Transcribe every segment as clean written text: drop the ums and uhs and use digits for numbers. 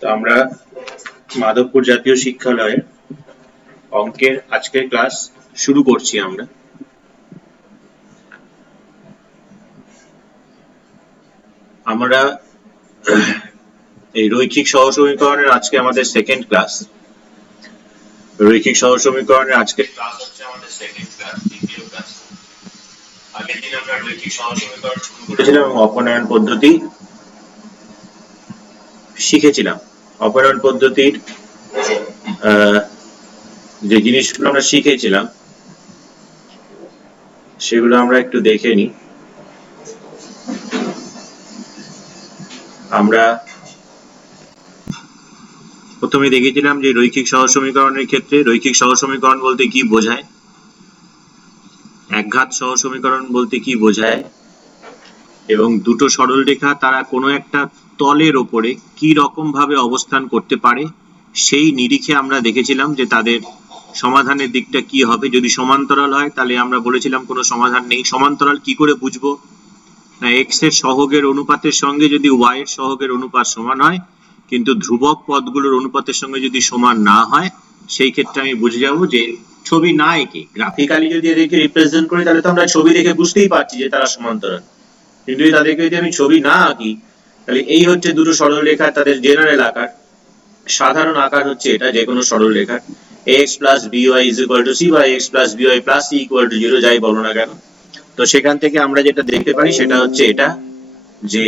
তো আমরা মাধবপুর জাতীয় শিক্ষালয়ে অঙ্কের আজকের ক্লাস শুরু করছি। আমরা এই রৈখিক সহসমীকরণের আজকে আমাদের সেকেন্ড ক্লাস। রৈখিক সহসমীকরণের আজকের ক্লাস হচ্ছে আমাদের সেকেন্ড ক্লাস, দ্বিতীয় ক্লাস। আগের দিন আমরা রৈখিক সহসমীকরণ শুরু করেছিলাম এবং অপনয়ন পদ্ধতি শিখেছিলাম। অপনয়ন পদ্ধতির যে জিনিসগুলো আমরা শিখেছিলাম সেগুলো আমরা একটু দেখে নিই। আমরা প্রথমে দেখেছিলাম যে রৈখিক সহসমীকরণের ক্ষেত্রে রৈখিক সহসমীকরণ বলতে কি বোঝায়, একঘাত সহসমীকরণ বলতে কি বোঝায়, এবং দুটো সরলরেখা তারা কোনো একটা তলের ওপরে কি রকম ভাবে অবস্থান করতে পারে সেই নিরিখে আমরা দেখেছিলাম যে তাদের সমাধানের দিকটা কি হবে। যদি সমান্তরাল হয় তাহলে আমরা বলেছিলাম কোনো সমাধান নেই। সমান্তরাল কি করে বুঝবো? না, এক্স এর সহগের অনুপাতের সঙ্গে যদি ওয়াই এর সহগের অনুপাত সমান হয় কিন্তু ধ্রুবক পদগুলোর অনুপাতের সঙ্গে যদি সমান না হয়, সেই ক্ষেত্রে আমি বুঝে যাব যে ছবি না এঁকে গ্রাফিক্যালি যদি এদেরকে রিপ্রেজেন্ট করি তাহলে তো আমরা ছবি দেখে বুঝতেই পারছি যে তারা সমান্তরাল। কিন্তু তাদেরকে যদি আমি ছবি না আঁকি তাহলে এই হচ্ছে দুটো সরলরেখা, তাদের জেনারেল আকার, সাধারণ আকার হচ্ছে এটা যে কোনো সরলরেখার ax plus by is equal to c বা x plus by plus c equal to 0 যাই বলো না কেন। তো সেখান থেকে আমরা যেটা দেখতে পারি সেটা হচ্ছে এটা, যে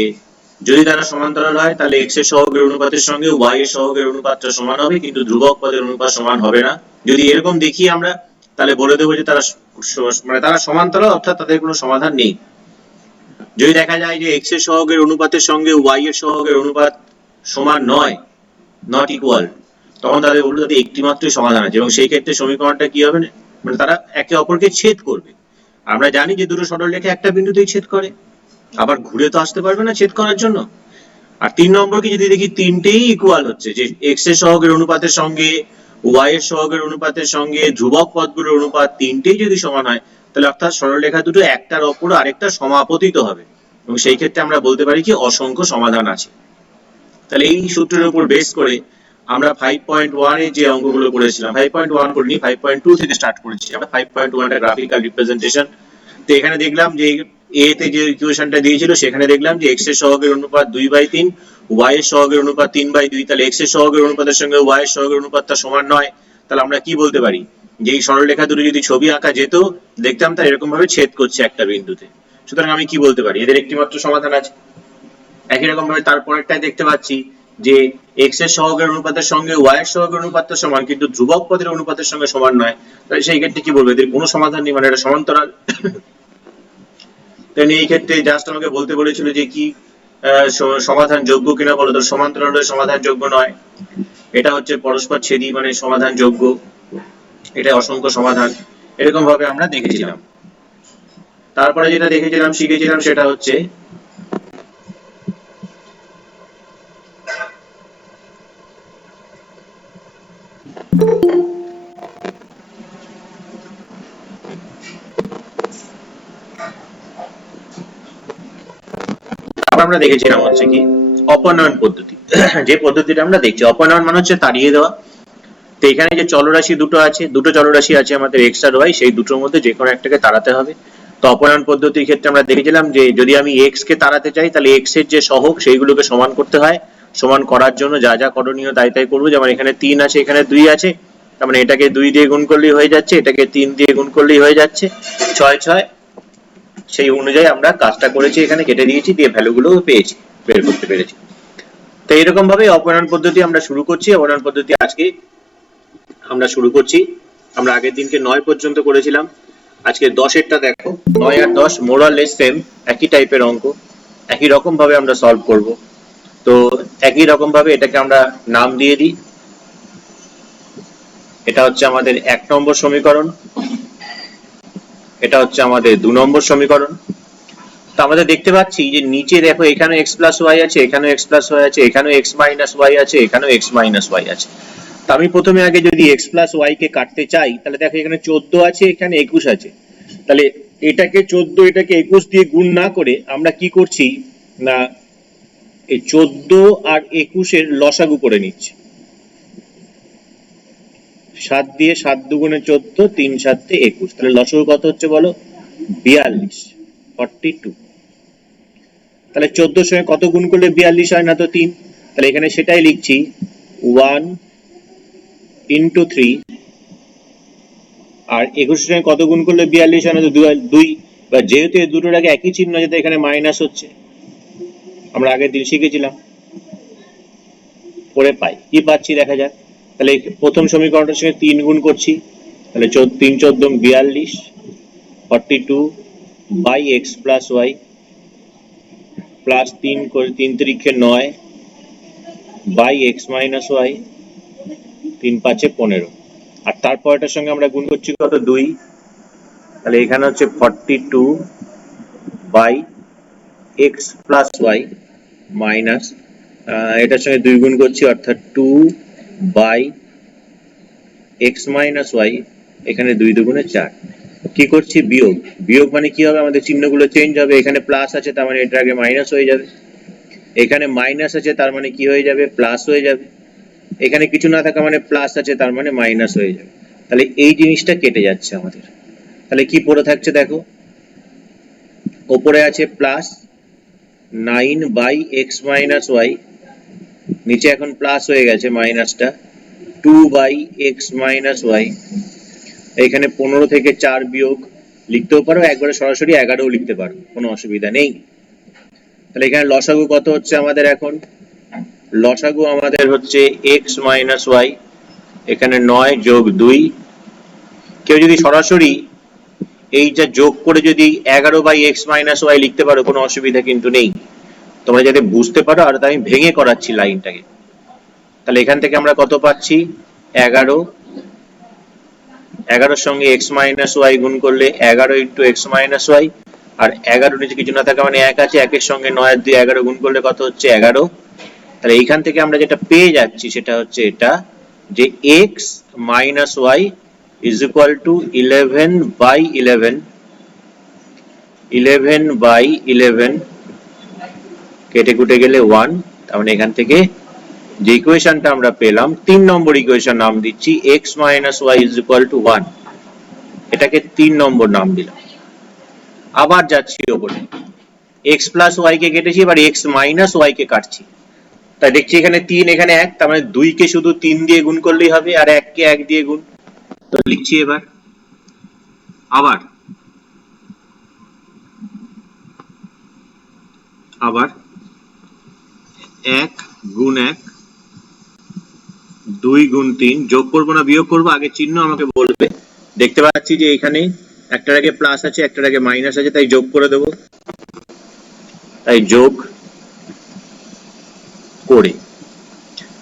যদি তারা সমান্তরাল হয় তাহলে x এর সহগের অনুপাতের সঙ্গে y এর সহগের অনুপাতটা সমান হবে কিন্তু ধ্রুবক পদের অনুপাত সমান হবে না। যদি এরকম দেখি আমরা তাহলে বলে দেবো যে তারা তারা সমান্তরাল, অর্থাৎ তাদের কোনো সমাধান নেই। যদি দেখা যায় যে x এর সহগের অনুপাতের সঙ্গে y এর সহগের অনুপাত সমান নয়, নট ইকুয়াল, তখন তাদের বলতে তাদের একটি মাত্রই সমাধান আছে এবং সেই ক্ষেত্রে সমীকরণটা কি হবে, মানে তারা একে অপরকে ছেদ করবে। আমরা জানি যে দুটো সরলরেখা একটা বিন্দুতেই ছেদ করে, আবার ঘুরে তো আসতে পারবে না ছেদ করার জন্য। আর 3 নম্বর কি যদি দেখি তিনটেই ইকুয়াল হচ্ছে, যে x এর সহগের অনুপাতের সঙ্গে y এর সহগের অনুপাতের সঙ্গে ধ্রুবক পদগুলোর অনুপাত তিনটেই যদি সমান হয় তাহলে অর্থাৎ সরলরেখা দুটো একটার অপর আরেকটা সমাপতিত হবে এবং সেই ক্ষেত্রে আমরা বলতে পারি কি অসংখ্য সমাধান আছে। তাহলে এই সূত্রের উপর বেস করে আমরা 5.1 এ যে অঙ্কগুলো করেছিলাম, 5.1 করিনি, 5.2 থেকে স্টার্ট করেছি আমরা। 5.1 টা গ্রাফিক্যাল রিপ্রেজেন্টেশন। তো এখানে দেখলাম যে a তে যে ইকুয়েশনটা দিয়েছিল সেখানে দেখলাম যে x এর সহগের অনুপাত 2/3, y এর সহগের অনুপাত 3/2। তাহলে x এর সহগের অনুপাতের সঙ্গে y এর সহগের অনুপাতটা সমান নয়। তাহলে আমরা কি বলতে পারি যে এই সরলরেখা দুটো যদি ছবি আঁকা যেত দেখতাম তারা এরকম ভাবে ছেদ করছে একটা বিন্দুতে। সুতরাং আমি কি বলতে পারি এদের একটি মাত্র সমাধান আছে। একই রকম ভাবে তারপরেরটাই দেখতে পাচ্ছি যে x এর সহগের অনুপাতের সঙ্গে y এর সহগের অনুপাতটা সমান কিন্তু ধ্রুবক পদের অনুপাতের সঙ্গে সমান নয়। তাহলে সেই ক্ষেত্রে কি বলবো এদের কোনো সমাধান নেই, মানে এটা সমান্তরাল। তাই এই ক্ষেত্রে জাস্ট আমাকে বলতে বলেছিল যে কি সমাধান যোগ্য কিনা বলো, তো সমান্তরাল হলে সমাধান যোগ্য নয়, এটা হচ্ছে পরস্পর ছেদি মানে সমাধান যোগ্য, এটা অসংখ্য সমাধান। এরকম ভাবে আমরা দেখেছিলাম। তারপরে যেটা দেখেছিলাম শিখেছিলাম সেটা হচ্ছে আমরা দেখেছিলাম হচ্ছে কি অপনয়ন পদ্ধতি। যে পদ্ধতিটা আমরা দেখছি, অপনয়ন মানে হচ্ছে তাড়িয়ে দেওয়া। তো এখানে যে চলরাশি দুটো আছে, দুটো চলরাশি আছে আমাদের x আর y, সেই দুটোর মধ্যে যে কোনো একটাকে তাড়াতে হবে। তো অপনয়ন পদ্ধতির ক্ষেত্রে আমরা দেখেছিলাম যে যদি আমি x কে তাড়াতে চাই তাহলে x এর যে সহগ সেইগুলোকে সমান করতে হয়। সমান করার জন্য যা যা করণীয় তাই তাই করবো। যেমন এখানে 3 আছে, এখানে 2 আছে, তার মানে এটাকে 2 দিয়ে গুণ করলেই হয়ে যাচ্ছে, এটাকে 3 দিয়ে গুণ করলেই হয়ে যাচ্ছে, 6 6। সেই অনুযায়ী আমরা কাজটা করেছি, এখানে কেটে দিয়েছি, দিয়ে ভ্যালুগুলো পেয়েছি, বের করতে পেরেছি। তো এরকম ভাবে অপনয়ন পদ্ধতি আমরা শুরু করছি। অপনয়ন পদ্ধতি আজকে আমরা শুরু করছি। আমরা আগের দিনকে 9 পর্যন্ত করেছিলাম, আজকে 10 এরটা দেখো। 9 আর 10 মোর অর লেস সেম, একই টাইপের অঙ্ক, একই রকম ভাবে আমরা সলভ করব। তো একই রকম ভাবে এটাকে আমরা নাম দিয়ে দিই। এটা হচ্ছে আমাদের 1 নম্বর সমীকরণ, এটা হচ্ছে আমাদের 2 নম্বর সমীকরণ। তো আমাদের দেখতে পাচ্ছি যে নিচে দেখো এখানে x plus y আছে, এখানেও x plus y আছে, এখানেও x minus y আছে, এখানেও x minus y আছে। তো আমি প্রথমে আগে যদি x plus y কে কাটতে চাই তাহলে দেখো এখানে 14 আছে, এখানে 21 আছে। তাহলে এটাকে 14 এটাকে 21 দিয়ে গুণ না করে আমরা কি করছি না এই 14 আর 21 এর লসাগু করে নিচ্ছি। 7 দিয়ে 7 দুগুণে 14, 3 7 21, তাহলে লসাগু কত হচ্ছে বলো? 42, 42। তাহলে 14 এর সঙ্গে কত গুণ করলে 42 হয়? না তো 3। তাহলে এখানে সেটাই লিখছি 1 into 3, আর 21 এর সঙ্গে কত গুণ করলে 42 হয়? না তো 2। বা যেহেতু এই দুটোর আগে একই চিহ্ন যেটা এখানে মাইনাস হচ্ছে, আমরা আগের দিন শিখেছিলাম, করে পাই। কি পাচ্ছি দেখা যাক। তাহলে প্রথম সমীকরণটার সঙ্গে 3 গুণ করছি, তাহলে 3 14 42, 42 by x plus y, plus 3 করে 3 3 9 বাই এক্স মাইনাস ওয়াই, 3 5 15। আর তারপর এটার সঙ্গে আমরা গুণ করছি কত? 2। তাহলে এখানে হচ্ছে 42 by x plus y minus, এটার সঙ্গে 2 গুণ করছি অর্থাৎ 2 বাই এক্স মাইনাস ওয়াই, এখানে 2 দুগুণে 4। কি করছি? বিয়োগ। বিয়োগ মানে কি হবে? আমাদের চিহ্নগুলো চেঞ্জ হবে। এখানে প্লাস আছে তার মানে এটার আগে মাইনাস হয়ে যাবে, এখানে মাইনাস আছে তার মানে কি হয়ে যাবে? প্লাস হয়ে যাবে, এখানে কিছু না থাকা মানে প্লাস আছে তার মানে মাইনাস হয়ে যাবে। তাহলে এই জিনিসটা কেটে যাচ্ছে আমাদের। তাহলে কি পড়ে থাকছে দেখো, ওপরে আছে plus 9 by x minus y, নিচে এখন প্লাস হয়ে গেছে মাইনাসটা, 2 বাই এক্স মাইনাস ওয়াই। এখানে 15 থেকে 4 বিয়োগ লিখতেও পারো, একবারে সরাসরি 11ও লিখতে পারো, কোনো অসুবিধা নেই। তাহলে এখানে লসাগু কত হচ্ছে আমাদের? এখন লসাগু আমাদের হচ্ছে এক্স মাইনাস ওয়াই, এখানে 9 যোগ 2। কেউ যদি সরাসরি এইটা যোগ করে যদি 11 বাই এক্স মাইনাস ওয়াই লিখতে পারো, কোনো অসুবিধা কিন্তু নেই। তোমরা যাতে বুঝতে পারো, আর তাই আমি ভেঙে করাচ্ছি লাইনটাকে। তাহলে এখান থেকে আমরা কত পাচ্ছি? 11। 11 সঙ্গে এক্স মাইনাস ওয়াই গুণ করলে 11 ইন্টু এক্স মাইনাস ওয়াই, আর 11 নিচে কিছু না থাকা মানে 1 আছে, 1 এর সঙ্গে 9 আর 2 11 গুণ করলে কত হচ্ছে? 11। তাহলে এইখান থেকে আমরা যেটা পেয়ে যাচ্ছি সেটা হচ্ছে এটা, যে x minus y is equal to 11 by 11, 11 by 11 কেটে কুটে গেলে 1। তার মানে এখান থেকে যে ইকুয়েশনটা আমরা পেলাম, 3 নম্বর ইকুয়েশন নাম দিচ্ছি x minus y is equal to 1, এটাকে 3 নম্বর নাম দিলাম। আবার যাচ্ছি ওপরে, x প্লাস ওয়াই কে কেটেছি, এবার x মাইনাস ওয়াই কে কাটছি। তাই দেখছি এখানে 3 এখানে 1, তার মানে 2 কে শুধু 3 দিয়ে গুণ করলেই হবে, আর 1 কে 1 দিয়ে গুণ। তো লিখছি এবার আবার 1 গুণ 1, 2 গুণ 3, যোগ করবো না বিয়োগ করবো? আগে চিহ্ন আমাকে বলবে। দেখতে পাচ্ছি যে এখানে একটার আগে প্লাস আছে, একটার আগে মাইনাস আছে, তাই যোগ করে দেবো। তাই যোগ করে,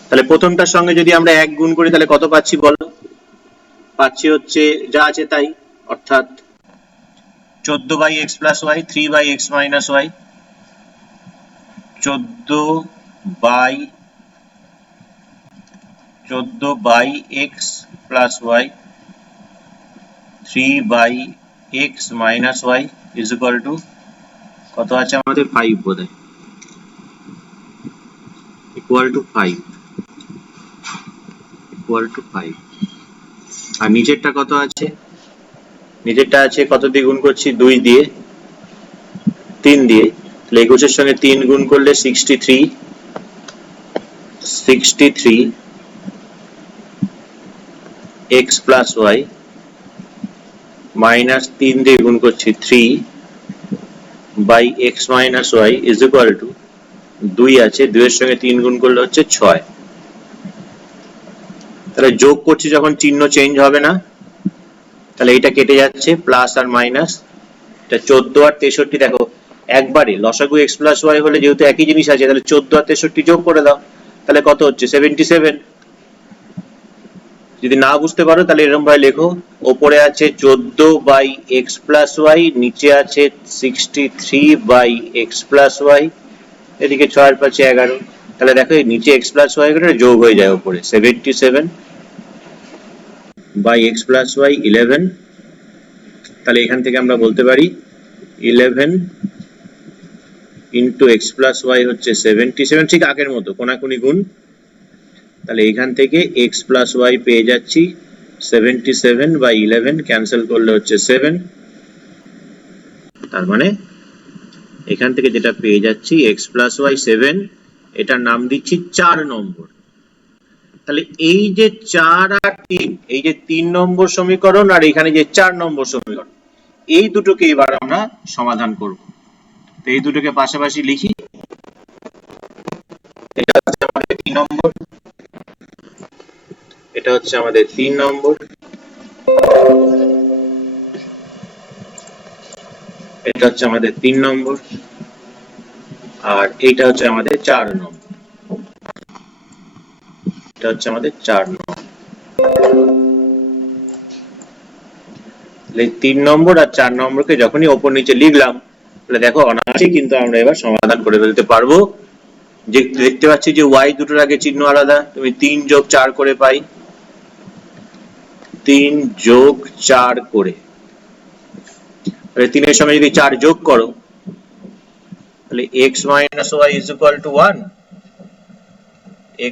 তাহলে প্রথমটার সঙ্গে যদি আমরা 1 গুণ করি তাহলে কত পাচ্ছি বলো? পাচ্ছি হচ্ছে যা আছে তাই, অর্থাৎ 14 by x plus y, 3 by x minus y, 14 by x plus y, 3 by x minus y is equal to কত আছে আমাদের? 5 বোধহয়, ইকুয়াল টু 5, ইকুয়াল টু 5। আর নিচেরটা কত আছে? নিচেরটা আছে কত দিয়ে গুণ করছি? 2 দিয়ে, 3 দিয়ে। তাহলে 21 এর সঙ্গে 3 গুণ করলে 63, 63 x প্লাস ওয়াই মাইনাস 3 দিয়ে গুণ করছি 3 by x minus y is equal to 2 আছে, 2 এর সঙ্গে 3 গুণ করলে হচ্ছে 6। তাহলে যোগ করছি যখন চিহ্ন চেঞ্জ হবে না, তাহলে এটা কেটে যাচ্ছে, প্লাস আর মাইনাস। এটা 14 আর 63, দেখো একবারে লসাগু x প্লাস ওয়াই হলে যেহেতু একই জিনিস আছে, তাহলে 14 আর 63 যোগ করে দাও, তাহলে কত হচ্ছে? 77। যদি না বুঝতে পারো তাহলে এরকম ভাবে লেখো, ওপরে আছে 14 বাই এক্স প্লাস ওয়াই, নিচে আছে 63 বাই এক্স প্লাস ওয়াই, এদিকে 6 আর 5 11। তাহলে দেখো নিচে এক্স প্লাস ওয়াই করে যোগ হয়ে যায় উপরে, 77 বাই এক্স প্লাস ওয়াই 11 তাহলে এখান থেকে আমরা বলতে পারি 11 ইন্টু এক্স প্লাস ওয়াই হচ্ছে 77, ঠিক আগের মতো কোনাকুনি গুণ। তাহলে এখান থেকে এক্স প্লাস ওয়াই পেয়ে যাচ্ছি 77 বাই 11, ক্যান্সেল করলে হচ্ছে 7। তার মানে এখান থেকে যেটা পেয়ে যাচ্ছি এক্স প্লাস ওয়াই 7, এটার নাম দিচ্ছি 4 নম্বর। তাহলে এই যে 4 আর 3, এই যে 3 নম্বর সমীকরণ আর এখানে যে 4 নম্বর সমীকরণ, এই দুটোকে এবার আমরা সমাধান করব। তো এই দুটোকে পাশাপাশি লিখি। এটা হচ্ছে আমাদের 3 নম্বর, এটা হচ্ছে আমাদের 3 নম্বর, এটা হচ্ছে আমাদের 3 নম্বর, আর এটা হচ্ছে আমাদের 4 নম্বর, এটা হচ্ছে আমাদের 4 নম্বর। তাহলে 3 নম্বর আর 4 নম্বরকে যখনই ওপর নিচে লিখলাম, তাহলে দেখো অনায়াসেই কিন্তু আমরা এবার সমাধান করে ফেলতে পারবো। যে দেখতে পাচ্ছি যে y দুটোর আগে চিহ্ন আলাদা, তুমি 3 যোগ 4 করে পাই, 3 যোগ 4 করে, তাহলে 3 এর সঙ্গে যদি 4 যোগ করো তাহলে x minus y is equal to 1,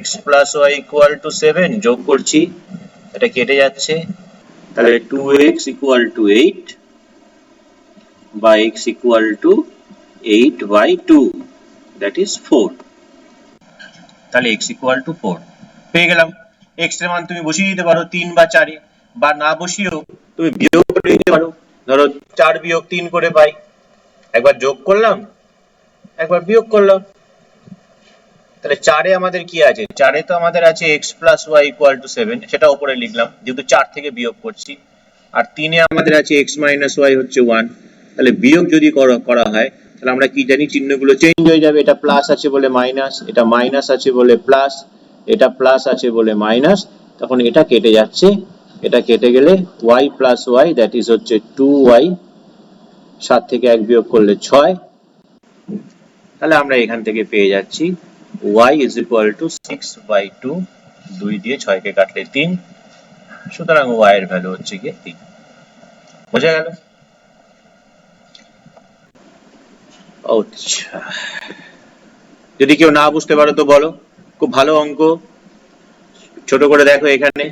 x plus y equal to 7, যোগ করছি, এটা কেটে যাচ্ছে, তাহলে 2x equal to 8 by x equal to 8 by 2, that is 4। তাহলে x equal to 4 পেয়ে গেলাম। x এর মান তুমি বসিয়ে দিতে পারো 3 বা 4 এ, বা না বসিয়েও তুমি বিয়োগ করে দিতে পারো। ধরো 4 বিয়োগ 3 করে পাই, একবার যোগ করলাম একবার বিয়োগ করলাম। তাহলে 4 এ আমাদের কি আছে, 4 এ তো আমাদের আছে x plus y equal to 7, সেটা উপরে লিখলাম যেহেতু 4 থেকে বিয়োগ করছি। আর 3 এ আমাদের আছে x minus y হচ্ছে 1। তাহলে বিয়োগ যদি করা হয় তাহলে আমরা কি জানি, চিহ্নগুলো চেঞ্জ হয়ে যাবে, এটা প্লাস আছে বলে মাইনাস, এটা মাইনাস আছে বলে প্লাস, এটা প্লাস আছে বলে মাইনাস, তখন এটা কেটে যাচ্ছে, এটা কেটে গেলে y plus y that is হচ্ছে 2y, 7 থেকে 1 বিয়োগ করলে 6। তাহলে আমরা এখান থেকে পেয়ে যাচ্ছি y is equal to 6 by 2, 2 দিয়ে 6 কে কাটলে 3, সুতরাং y এর ভ্যালু হচ্ছে গিয়ে 3। বোঝা গেল? আচ্ছা, যদি কেউ না বুঝতে পারো তো বলো, খুব ভালো অঙ্ক, ছোট করে দেখো। এখানে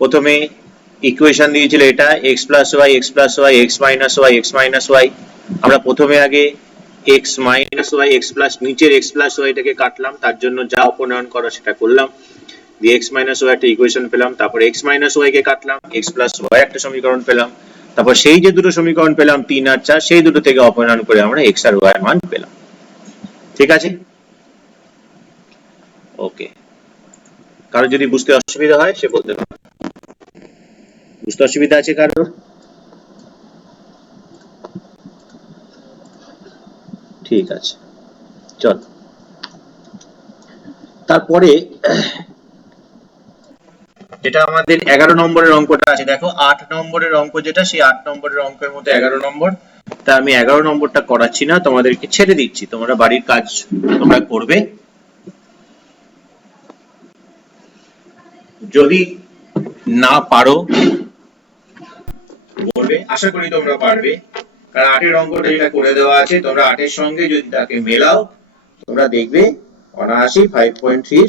প্রথমে ইকুয়েশন দিয়েছিল এটা x plus y, x plus y, x minus y, x minus y। আমরা প্রথমে আগে x minus y, x plus নিচের x plus y টাকে কাটলাম, তার জন্য যা অপনয়ন করা সেটা করলাম, দিয়ে x minus y একটা ইকুয়েশন পেলাম, তারপর x minus y কে কাটলাম, x plus y একটা সমীকরণ পেলাম, তারপর সেই যে দুটো সমীকরণ পেলাম 3 আর 4, সেই দুটো থেকে অপনয়ন করে আমরা x আর y এর মান পেলাম। ঠিক আছে? ওকে, কারো যদি বুঝতে অসুবিধা হয় সে বলতে পারে। বুঝতে অসুবিধা আছে কারো? ঠিক আছে, চল। তারপরে যেটা আমাদের 11 নম্বরের অঙ্কটা আছে, দেখো 8 নম্বরের অঙ্ক যেটা, সেই 8 নম্বরের অঙ্কের মধ্যে 11 নম্বর, তা আমি 11 নম্বরটা করাচ্ছি না, তোমাদেরকে ছেড়ে দিচ্ছি, তোমরা বাড়ির কাজ তোমরা করবে। যদি না পারো বলবে, আশা করি তোমরা পারবে, কারণ 8 এর অঙ্কটা যেটা করে দেওয়া আছে, তোমরা 8 এর সঙ্গে যদি তাকে মেলাও, তোমরা দেখবে অনায়াসই 5.3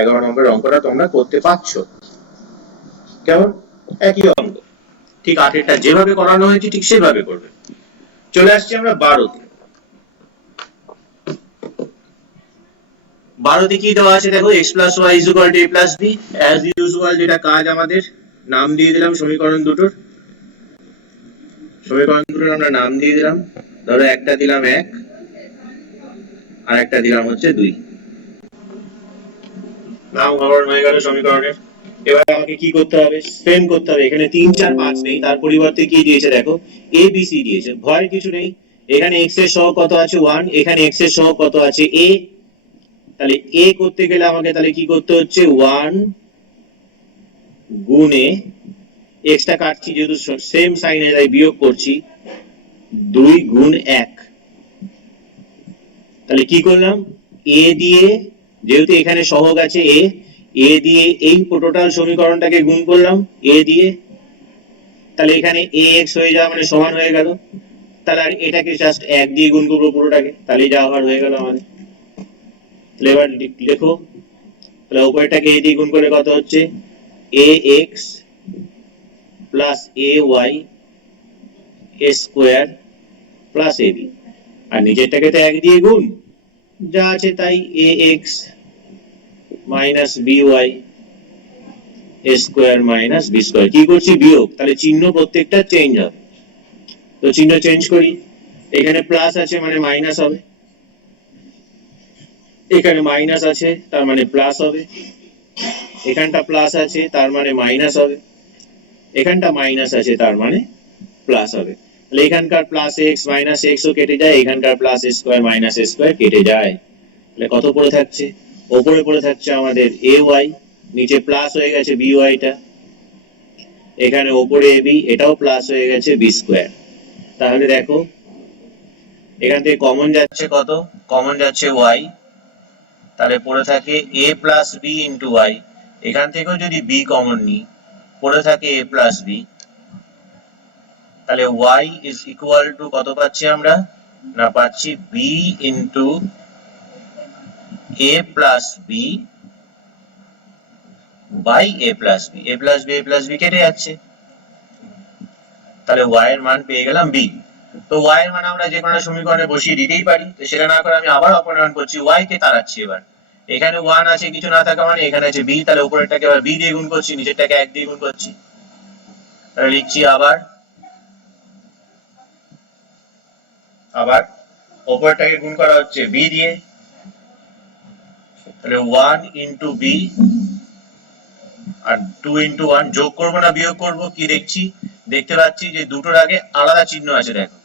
11 নম্বরের অঙ্কটা তোমরা করতে পারছো। কেমন? একই অঙ্ক, ঠিক 8 এরটা যেভাবে করানো হয়েছে ঠিক সেভাবে করবে। চলে আসছি আমরা 12 তে। 12 তে কি দেওয়া আছে দেখো, x plus y is equal to a plus b, as usual যেটা কাজ আমাদের, নাম দিয়ে দিলাম সমীকরণ দুটোর, সমীকরণ দুটোর আমরা নাম দিয়ে দিলাম। ধরো একটা দিলাম 1 আর একটা দিলাম হচ্ছে 2, নাম হয়ে গেল সমীকরণের। এবার আমাকে কি করতে হবে, সেম করতে হবে। এখানে 3 4 5 নেই, তার পরিবর্তে কি দিয়েছে দেখো, a b c দিয়েছে, ভয়ের কিছু নেই। এখানে x এর সহগ কত আছে 1, এখানে x এর সহগ কত আছে a, তাহলে a করতে গেলে আমাকে তাহলে কি করতে হচ্ছে, 1 গুণে x টা কাটছি যেহেতু সেম সাইনে তাই বিয়োগ করছি, 2 গুণ 1। তাহলে কি করলাম, a দিয়ে, যেহেতু এখানে সহগ আছে a দিয়ে এই টোটাল সমীকরণটাকে গুণ করলাম a দিয়ে, তাহলে এখানে ax হয়ে যাওয়া মানে সমান হয়ে গেল। তাহলে আর এটাকে জাস্ট 1 দিয়ে গুণ করবো পুরোটাকে, তাহলেই যা আবার হয়ে গেল আমাদের। তাহলে এবার লেখো, তাহলে উপরেরটাকে a দিয়ে গুণ করে কত হচ্ছে, ax plus ay square plus ab, আর নিচেরটাকে তো 1 দিয়ে গুণ, যা আছে তাই, ax মাইনাস by square minus b square. কি করছি, বিয়োগ, তাহলে চিহ্ন প্রত্যেকটা চেঞ্জ হবে। তো চিহ্ন চেঞ্জ করি, এখানে প্লাস আছে মানে মাইনাস হবে, এখানে মাইনাস আছে তার মানে প্লাস হবে, এখানটা প্লাস আছে তার মানে মাইনাস হবে, এখানটা মাইনাস আছে তার মানে প্লাস হবে। তাহলে এখানকার প্লাস এক্স মাইনাস এক্স ও কেটে যায়, এখানকার প্লাস স্কোয়ার মাইনাস স্কোয়ার কেটে যায়। তাহলে কত পড়ে থাকছে, ওপরে পড়ে থাকছে আমাদের এ ওয়াই, নিচে প্লাস হয়ে গেছে বি ওয়াইটা, এখানে ওপরে এ বি, এটাও প্লাস হয়ে গেছে বি স্কোয়ার। তাহলে দেখো এখান থেকে কমন যাচ্ছে কত, কমন যাচ্ছে ওয়াই, তাহলে পড়ে থাকে a plus b into y, এখান থেকেও যদি বি কমন নিই পড়ে থাকে এ প্লাস বি, তাহলে y ইজ ইকুয়াল টু কত পাচ্ছি আমরা, না পাচ্ছি b into a plus b by a plus b, a plus b a plus b কেটে যাচ্ছে, তাহলে y এর মান পেয়ে গেলাম b। তো y এর মান আমরা যে কোনো সমীকরণে বসিয়ে দিতেই পারি, তো সেটা না করে আমি আবার অপনয়ন করছি, y কে তাড়াচ্ছি এবার। এখানে 1 আছে কিছু না থাকা মানে এখানে আছে b, তাহলে উপরেরটাকে এবার b দিয়ে গুণ করছি, নিচেরটাকে 1 দিয়ে গুণ করছি, তাহলে লিখছি আবার উপরেরটাকে গুণ করা হচ্ছে b দিয়ে, তাহলে 1 ইন্টু বি আর 2 ইন্টু 1, যোগ করবো না বিয়োগ করবো, কি দেখছি, দেখতে পাচ্ছি যে দুটোর আগে আলাদা চিহ্ন আছে, দেখো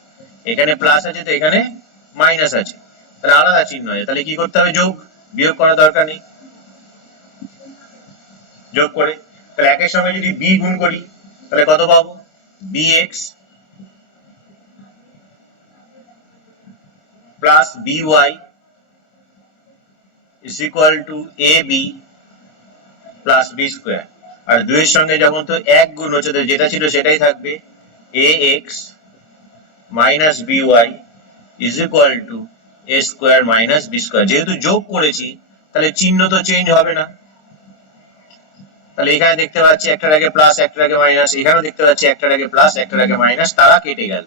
এখানে প্লাস আছে তো এখানে মাইনাস আছে, তাহলে আলাদা চিহ্ন আছে, তাহলে কি করতে হবে, যোগ, বিয়োগ করার দরকার নেই, যোগ করে তাহলে একের সঙ্গে যদি বি গুণ করি তাহলে কত পাবো, bx plus by is equal to ab plus b square, আর দুইয়ের সঙ্গে যখন তো এক গুণ হচ্ছে তো যেটা ছিল সেটাই থাকবে, ax মাইনাস by is equal to a square minus b square. যেহেতু যোগ করেছি তাহলে চিহ্ন তো চেঞ্জ হবে না, তাহলে এখানে দেখতে পাচ্ছি একটার আগে প্লাস একটার আগে মাইনাস, এখানেও দেখতে পাচ্ছি একটার আগে প্লাস একটার আগে মাইনাস, তারা কেটে গেল,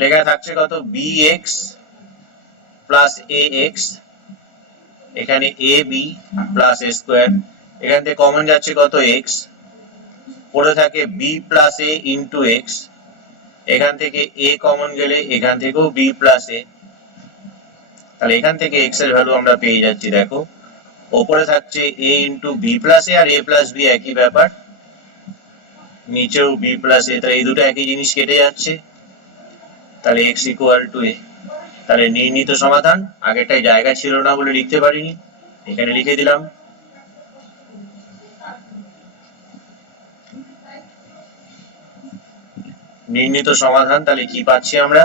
লেখা থাকছে কত, bx প্লাস ax, এখানে ab প্লাস a স্কোয়ার, এখান থেকে কমন যাচ্ছে কত, x, পড়ে থাকে b plus a into x, এখান থেকে a কমন গেলে এখান থেকেও b প্লাস a, তাহলে এখান থেকে x এর ভ্যালু আমরা পেয়ে যাচ্ছি, দেখো ওপরে থাকছে a into b plus a, আর a প্লাস বি একই ব্যাপার, নিচেও b প্লাস a, তাহলে এই দুটো একই জিনিস কেটে যাচ্ছে, তাহলে x ইকুয়াল টু a। তাহলে নির্ণীত সমাধান, আগেরটাই জায়গা ছিল না বলে লিখতে পারিনি, এখানে লিখে দিলাম, নির্ণীত সমাধান। তাহলে কি পাচ্ছি আমরা,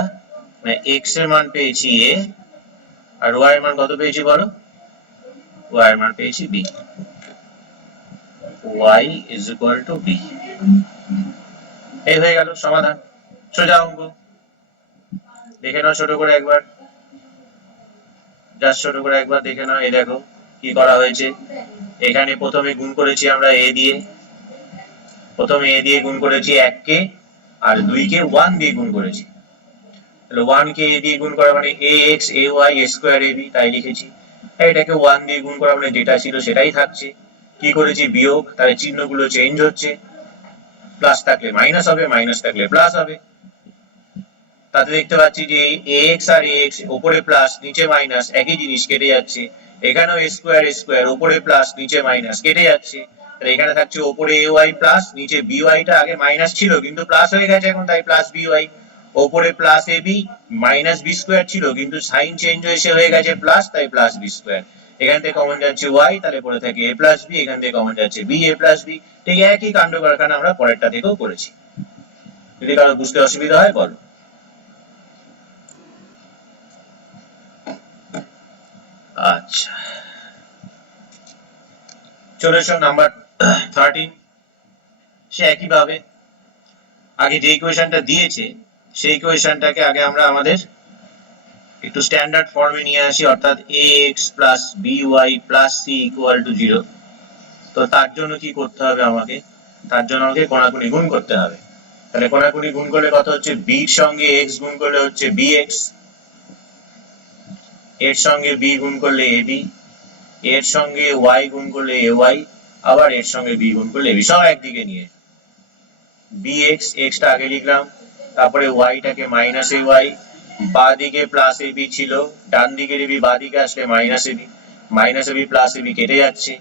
x এর মান পেয়েছি a, আর y এর মান কত পেয়েছি বলো, y এর মান পেয়েছি b, y is equal to b। এই হয়ে গেল সমাধান, সোজা অঙ্ক। দেখে নাও ছোট করে একবার, জাস্ট ছোট করে একবার দেখে নাও, এই দেখো কি করা হয়েছে, এখানে প্রথমে গুণ করেছি আমরা a দিয়ে, প্রথমে a দিয়ে গুণ করেছি 1 কে, আর 2 কে 1 দিয়ে গুণ করেছি, তাহলে 1 কে a দিয়ে গুণ করা মানে ax ay স্কয়ার ab, তাই লিখেছি, এটাকে 1 দিয়ে গুণ করা মানে যেটা ছিল সেটাই থাকছে, কি করেছি বিয়োগ, তাহলে চিহ্নগুলো চেঞ্জ হচ্ছে, প্লাস থাকলে মাইনাস হবে, মাইনাস থাকলে প্লাস হবে, তাতে দেখতে পাচ্ছি যে ax আর ax উপরে প্লাস নিচে মাইনাস একই জিনিস কেটে যাচ্ছে, এখানেও a স্কয়ার স্কয়ার উপরে প্লাস নিচে মাইনাস কেটে যাচ্ছে, তাহলে এখানে থাকছে উপরে ay প্লাস নিচে by, টা আগে মাইনাস ছিল কিন্তু প্লাস হয়ে গেছে এখন, তাই প্লাস by, উপরে plus ab minus b square ছিল কিন্তু সাইন চেঞ্জ হয়ে গেছে প্লাস, তাই প্লাস b স্কয়ার, এখান থেকে কমন যাচ্ছে y, তাহলে পড়ে থাকে a প্লাস b, এখান থেকে কমন যাচ্ছে b a প্লাস b। ঠিক একই কাণ্ড কারখানা আমরা পরেরটা থেকেও করেছি, যদি কারো বুঝতে অসুবিধা হয় বলো। আচ্ছা, চলে এসো নাম্বার 13, সে একইভাবে আগে যে ইকুয়েশনটা দিয়েছে সেই ইকুয়েশনটাকে আগে আমরা আমাদের একটু স্ট্যান্ডার্ড ফর্মে নিয়ে আসি, অর্থাৎ ax plus by plus c equal to 0। তো তার জন্য কি করতে হবে আমাকে? তার জন্য আমাকে কোণাকুণি গুণ করতে হবে। তাহলে কোণাকুণি গুণ করলে কত হচ্ছে? b এর সঙ্গে x গুণ করলে হচ্ছে bx, এর সঙ্গে b গুণ করলে ab, এর সঙ্গে y গুণ করলে ay, আবার এর সঙ্গে b গুণ করলে ab, সব একদিকে নিয়ে bx, x টা আগে লিখলাম, তারপরে y টাকে মাইনাস ay, বাঁ দিকে প্লাস ab ছিল, ডান দিকের ab বাঁ দিকে আসলে মাইনাস ab প্লাস ab কেটে যাচ্ছে।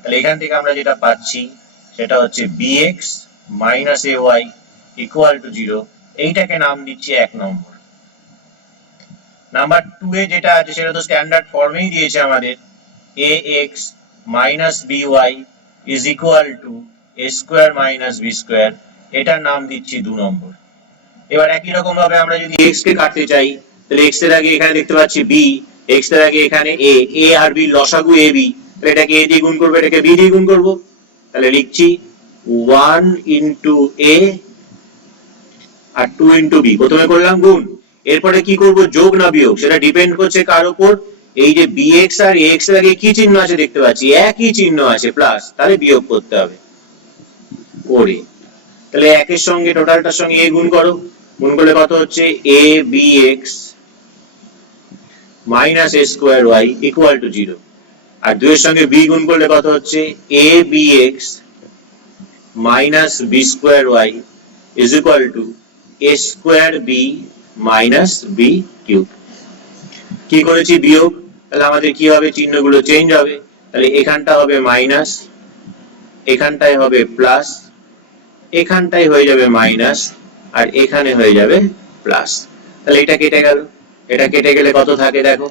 তাহলে এখান থেকে আমরা যেটা পাচ্ছি সেটা হচ্ছে bx minus ay equal to 0। এইটাকে নাম দিচ্ছি 1 নম্বর। নাম্বার 2 এ যেটা আছে সেটা তো স্ট্যান্ডার্ড ফর্মেই দিয়েছে আমাদের, ax মাইনাস by is equal two a square minus b square, এটার নাম দিচ্ছি 2 নম্বর। এবার একই রকম ভাবে আমরা যদি x কে কাটতে চাই, তাহলে x এর আগে এখানে দেখতে পাচ্ছি b, x এর আগে এখানে a আর b লসাগু ab, তাহলে এটাকে a দিয়ে গুণ করব, এটাকে b দিয়ে গুণ করব, তাহলে লিখছি 1 ইনটু a আর 2 ইনটু b। প্রথমে করলাম গুণ, এরপরে কি করব? যোগ না বিয়োগ, সেটা ডিপেন্ড করছে কার উপর? এই যে bx আর ax এর আগে কি চিহ্ন আছে দেখতে পাচ্ছি, একই চিহ্ন আছে প্লাস, তাহলে বিয়োগ করতে হবে করে। তাহলে একের সঙ্গে টোটালটার সঙ্গে a গুণ করো, গুণ করলে কত হচ্ছে? a bx minus a square y equal to 0। আর 2 এর সঙ্গে b গুণ করলে কত হচ্ছে? a bx minus b square y is equal two a square b minus b cube. কি করেছি? বিয়োগ। তাহলে আমাদের কি হবে? চিহ্নগুলো চেঞ্জ হবে। তাহলে এখানটা হবে মাইনাস, এখানটায় হবে প্লাস, এখানটায় হয়ে যাবে মাইনাস, আর এখানে হয়ে যাবে প্লাস। তাহলে এটা কেটে গেল, এটা কেটে গেলে কত থাকে দেখো,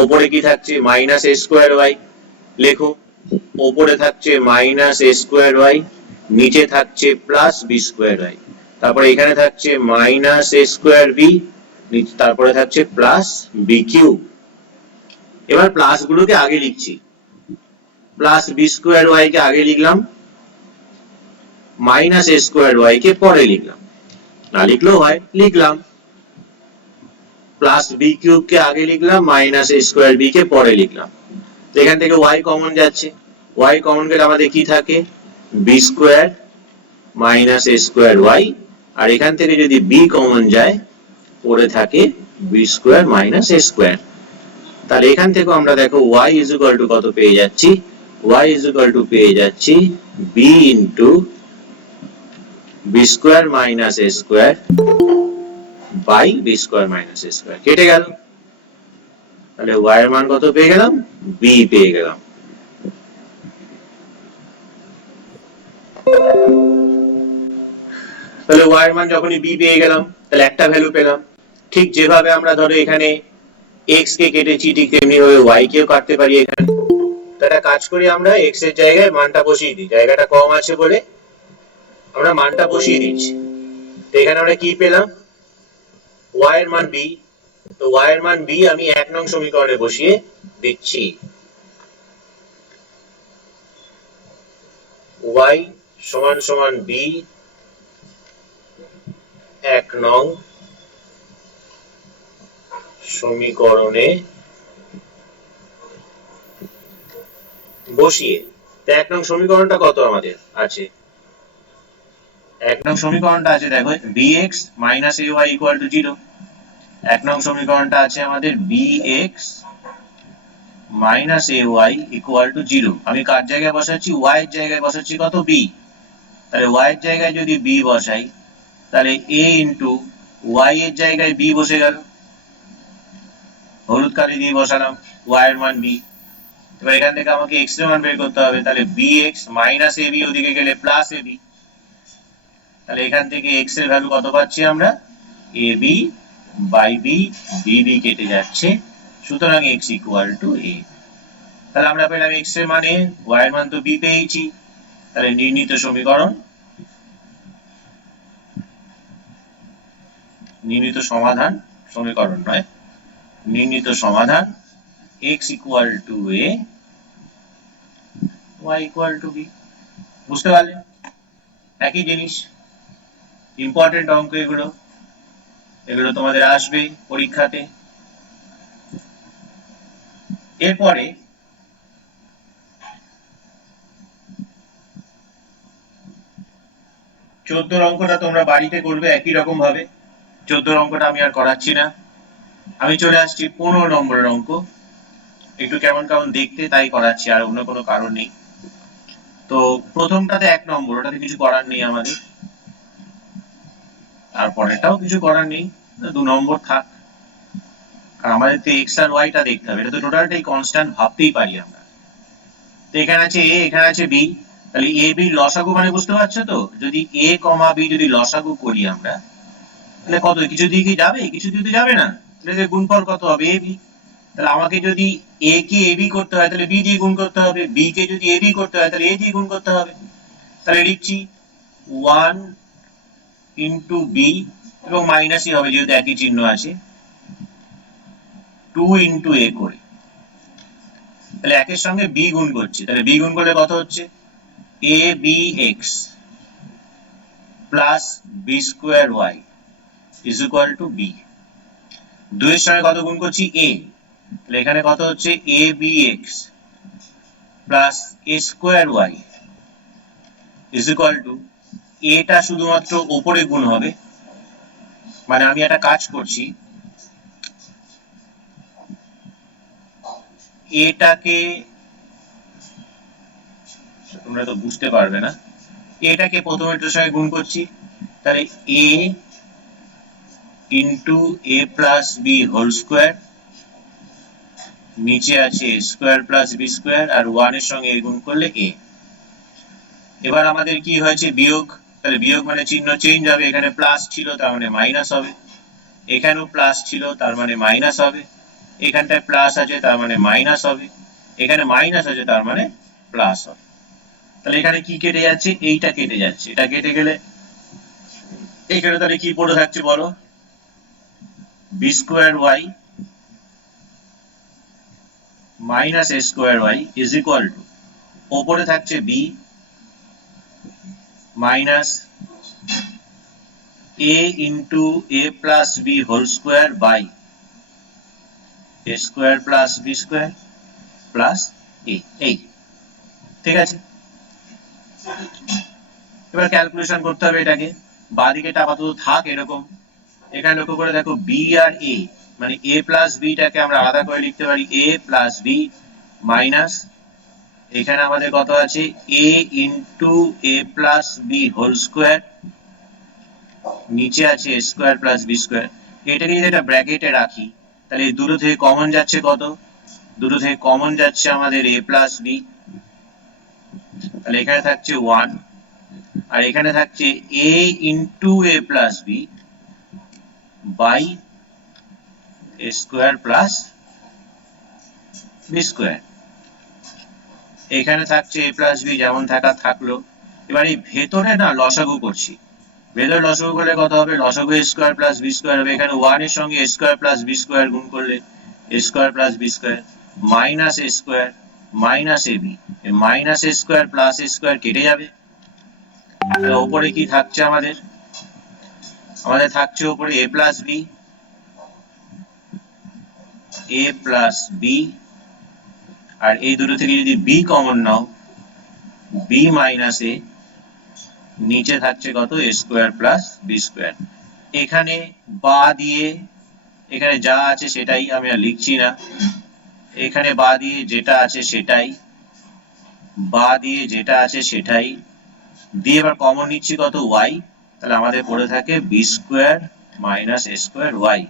ওপরে কি থাকছে? মাইনাস a স্কয়ার y, লেখো ওপরে থাকছে মাইনাস a স্কয়ার y, নিচে থাকছে প্লাস b স্কয়ার y, তারপরে এখানে থাকছে মাইনাস a স্কয়ার b, তারপরে থাকছে প্লাস b কিউব। এবার প্লাস গুলোকে আগে লিখছি, প্লাস b স্কয়ার y কে আগে লিখলাম, মাইনাস a স্কয়ার y কে পরে লিখলাম, না লিখলেও হয়, লিখলাম। প্লাস b কিউব কে আগে লিখলাম, মাইনাস a স্কয়ার b কে পরে লিখলাম। এখান থেকে y কমন যাচ্ছে, y কমন গেলে আমাদের কি থাকে? b square minus a square y, আর এখান থেকে যদি b কমন যায় পড়ে থাকে b square minus a square. তাহলে এখান থেকে আমরা দেখো y ইজ ইকুয়াল টু কত পেয়ে যাচ্ছি? y ইজ ইকুয়াল টু পেয়ে যাচ্ছি b ইনটু b square minus a square by b square minus a square. কেটে গেল, তাহলে y এর মান কত পেয়ে গেলাম? b পেয়ে গেলাম। তাহলে y এর মান যখনই b পেয়ে গেলাম, তাহলে একটা ভ্যালু পেলাম। ঠিক যেভাবে আমরা ধরো এখানে x কে কেটেছি, ঠিক তেমনি ভাবে y কেও কাটতে পারি এখানে। তো একটা কাজ করি, আমরা x এর জায়গায় মানটা বসিয়ে দিই, জায়গাটা কম আছে বলে আমরা মানটা বসিয়ে দিচ্ছি। তো এখানে আমরা কি পেলাম? y এর মান b, তো y এর মান b আমি 1 নং সমীকরণে বসিয়ে দিচ্ছি। y সমান সমান b 1 নং সমীকরণে বসিয়ে। তো 1 নং সমীকরণটা কত আমাদের আছে? 1 নং সমীকরণটা আছে দেখো bx minus ay equal to 0। 1 নং সমীকরণটা আছে আমাদের bx minus ay equal to 0। আমি কার জায়গায় বসাচ্ছি? y এর জায়গায় বসাচ্ছি কত? b। তাহলে y এর জায়গায় যদি b বসাই, তাহলে a ইনটু y এর জায়গায় b বসে গেল, হলুদ কালি দিয়ে বসালাম y এর মান b। এবার এখান থেকে আমাকে x এর মান বের করতে হবে, তাহলে bx মাইনাস ab ওদিকে গেলে প্লাস ab, তাহলে এখান থেকে x এর ভ্যালু কত পাচ্ছি আমরা? ab বাই b, bb কেটে যাচ্ছে, সুতরাং x ইকুয়াল টু a। তাহলে আমরা পেলাম x এর মানে, y এর মান তো b পেয়েছি, তাহলে নির্ণীত সমীকরণ, নির্ণীত সমাধান, সমীকরণ নয়, নির্ণীত সমাধান x equal to a, y equal to b। বুঝতে পারলে? একই জিনিস। ইম্পর্টেন্ট অঙ্ক এগুলো, এগুলো তোমাদের আসবে পরীক্ষাতে। এরপরে 14 অঙ্কটা তোমরা বাড়িতে করবে একই রকম ভাবে। 14 অঙ্কটা আমি আর করাচ্ছি না, আমি চলে আসছি 15 নম্বরের অঙ্ক। একটু কেমন কেমন দেখতে তাই করাচ্ছি, আর অন্য কোনো কারণ নেই। তো প্রথমটাতে 1 নম্বর, ওটাতে কিছু করার নেই আমাদের, আর পরেরটাও কিছু করার নেই, 2 নম্বর থাক। আর আমাদের তো এক্স আর ওয়াইটা দেখতে হবে, এটা তো টোটালটাই কনস্ট্যান্ট ভাবতেই পারি আমরা। তো এখানে আছে এ, এখানে আছে বি, তাহলে এ বি লসাগু মানে বুঝতে পারছো তো, যদি এ কমা বি যদি লসাগু করি আমরা, তাহলে কত, কিছু দিয়ে কি যাবে, কিছু দিয়ে তো যাবে না, তাহলে গুণফল কত হবে, এ বি। তাহলে আমাকে যদি এ কে এ বি করতে হয় তাহলে বি দিয়ে গুণ করতে হবে, বি কে যদি এ বি করতে হয় তাহলে এ দিয়ে গুণ করতে হবে। তাহলে লিখছি 1 ইন্টু বি, এবং মাইনাসই হবে যেহেতু একই চিহ্ন আছে, 2 ইন্টু এ করে। তাহলে একের সঙ্গে বি গুণ করছি, তাহলে বি গুণ করলে কত হচ্ছে, a b x plus b square y is equal to b. 2 এর সঙ্গে কত গুণ করছি, এ, তাহলে এখানে কত হচ্ছে a b x plus a square y is equal to, এটা শুধুমাত্র ওপরে গুণ হবে, মানে আমি একটা কাজ করছি, এটাকে, তোমরা তো বুঝতে পারবে না, এটাকে প্রথমে এটার সঙ্গে গুণ করছি, তাহলে এ ইন্টু এ প্লাস বি হোল স্কোয়ার, নিচে আছে স্কোয়ার প্লাস বি স্কোয়ার, আর 1 এর সঙ্গে গুণ করলে এ। এবার আমাদের কি হয়েছে, বিয়োগ, তাহলে বিয়োগ মানে চিহ্ন চেঞ্জ হবে, এখানে প্লাস ছিল তার মানে মাইনাস হবে, এখানেও প্লাস ছিল তার মানে মাইনাস হবে, এখানটায় প্লাস আছে তার মানে মাইনাস হবে, এখানে মাইনাস আছে তার মানে প্লাস হবে। তাহলে এখানে কি কেটে যাচ্ছে, এইটা কেটে যাচ্ছে, এটা কেটে গেলে এখানে তাহলে কি পড়ে থাকছে বলো, b square y minus a square y is equal to, ওপরে থাকছে b minus a into a plus b whole square by a square plus b square plus a, এই, ঠিক আছে। এবার ক্যালকুলেশন করতে হবে এটাকে, বাঁদিকে আপাতত থাক এরকম। এখানে লক্ষ্য করে দেখো b আর a, মানে a প্লাস b টাকে আমরা আলাদা করে লিখতে পারি a প্লাস b মাইনাস, এখানে আমাদের কত আছে a into a plus b whole square, নিচে আছে a square plus b square। এটাকে যদি একটা ব্র্যাকেটে রাখি, তাহলে এই দুটো থেকে কমন যাচ্ছে কত, দুটো থেকে কমন যাচ্ছে আমাদের a প্লাস b, তাহলে এখানে থাকছে 1, আর এখানে থাকছে a into a plus b by a square plus b square. এখানে থাকছে a প্লাস b যেমন থাকা থাকলো। এবার এই ভেতরে না লসাগু করছি, ভেতরে লসাগু করলে কত হবে, লসাগু a square plus b square হবে, এখানে 1 এর সঙ্গে a square plus b square গুণ করলে a square plus b square minus a square minus ab, minus a square plus a square কেটে যাবে, উপরে কি থাকছে আমাদের, আমাদের থাকছে উপরে a plus b, a plus b, আর এই দুটো থেকে যদি b common now b minus a, নিচে থাকছে কত a square plus b square. এখানে বা দিয়ে, এখানে যা আছে সেটাই, আমি আর লিখছি না, এখানে বা দিয়ে যেটা আছে সেটাই, বা দিয়ে যেটা আছে সেটাই দিয়ে, এবার কমন নিচ্ছি কত y, তাহলে আমাদের পড়ে থাকে b square minus a square y।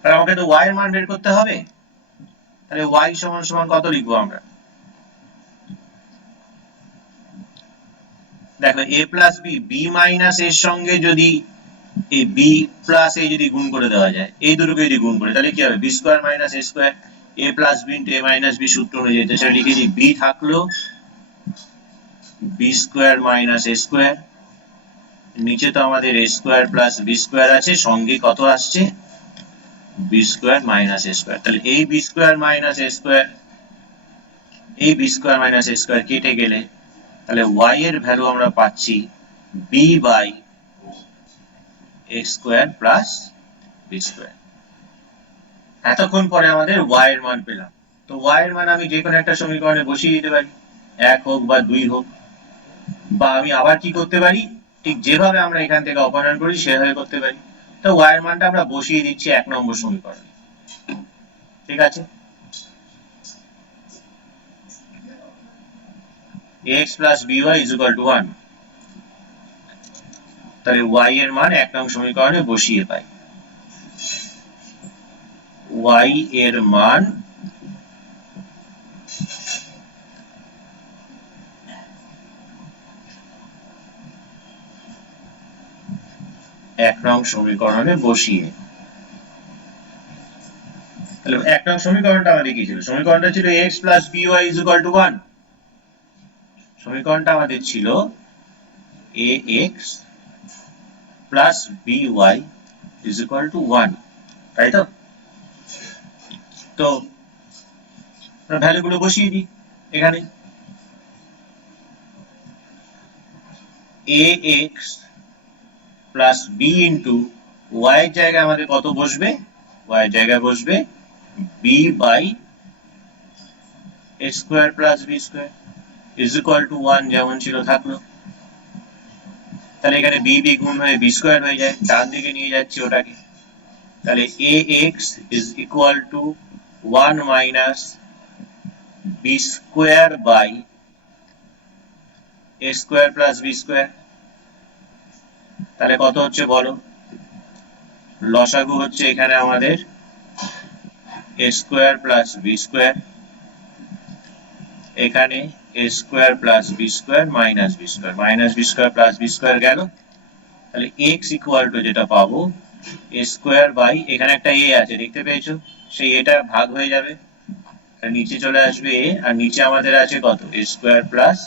তাহলে আমাকে তো y এর মান বের করতে হবে, তাহলে y সমান সমান কত লিখবো আমরা, দেখো a plus b, b minus এর সঙ্গে যদি এই b প্লাস a যদি গুণ করে দেওয়া যায়, এই দুটোকে যদি গুণ করে, তাহলে কি হবে b square minus a square, a plus b into a minus b সূত্র অনুযায়ী, সেটা লিখে দিই, b থাকলো b square minus a square, নিচে তো আমাদের a square plus b square আছে, সঙ্গে কত আসছে b square minus a square. তাহলে এই b square minus a square, এই b square minus a square কেটে গেলে, তাহলে y এর ভ্যালু আমরা পাচ্ছি b by x square plus b square. এতক্ষণ পরে আমাদের y এর মান পেলাম। তো y এর মান আমি যে কোনো একটা সমীকরণে বসিয়ে দিতে পারি, 1 হোক বা 2 হোক, বা আমি আবার কি করতে পারি, ঠিক যেভাবে আমরা এখান থেকে অপনয়ন করি সেভাবে করতে পারি। তো y এর মানটা আমরা বসিয়ে দিচ্ছি 1 নম্বর সমীকরণে। ঠিক আছে, x plus by is equal to 1। তাহলে y এর মান 1 নং সমীকরণে বসিয়ে পাই। y এর মান এক নং সমীকরণে বসিয়ে, তাহলে 1 নং সমীকরণটা আমাদের কি ছিল? সমীকরণটা ছিল x plus by is equal to 1। সমীকরণটা আমাদের ছিল ax plus by is equal to 1, তাই তো? তো ভ্যালুগুলো বসিয়ে দিই এখানে। ax plus b into y এর জায়গায় আমাদের কত বসবে? y এর জায়গায় বসবে b by a square plus b square is equal to 1, যেমন ছিল থাকলো। তাহলে এখানে b গুণ হয়ে b স্কয়ার হয়ে যায়, ডান দিকে নিয়ে যাচ্ছি ওটাকে। তাহলে ax is equal to 1 minus b square by a square plus b square। তাহলে কত হচ্ছে বলো? লসাগু হচ্ছে এখানে আমাদের a square plus b square, এখানে a square plus b square minus b square, minus b square plus b square গেল। তাহলে x equal to যেটা পাবো a square by, এখানে একটা a আছে দেখতে পেয়েছো, সেই এটা ভাগ হয়ে যাবে, নিচে চলে আসবে a, আর নিচে আমাদের আছে কত? a square plus,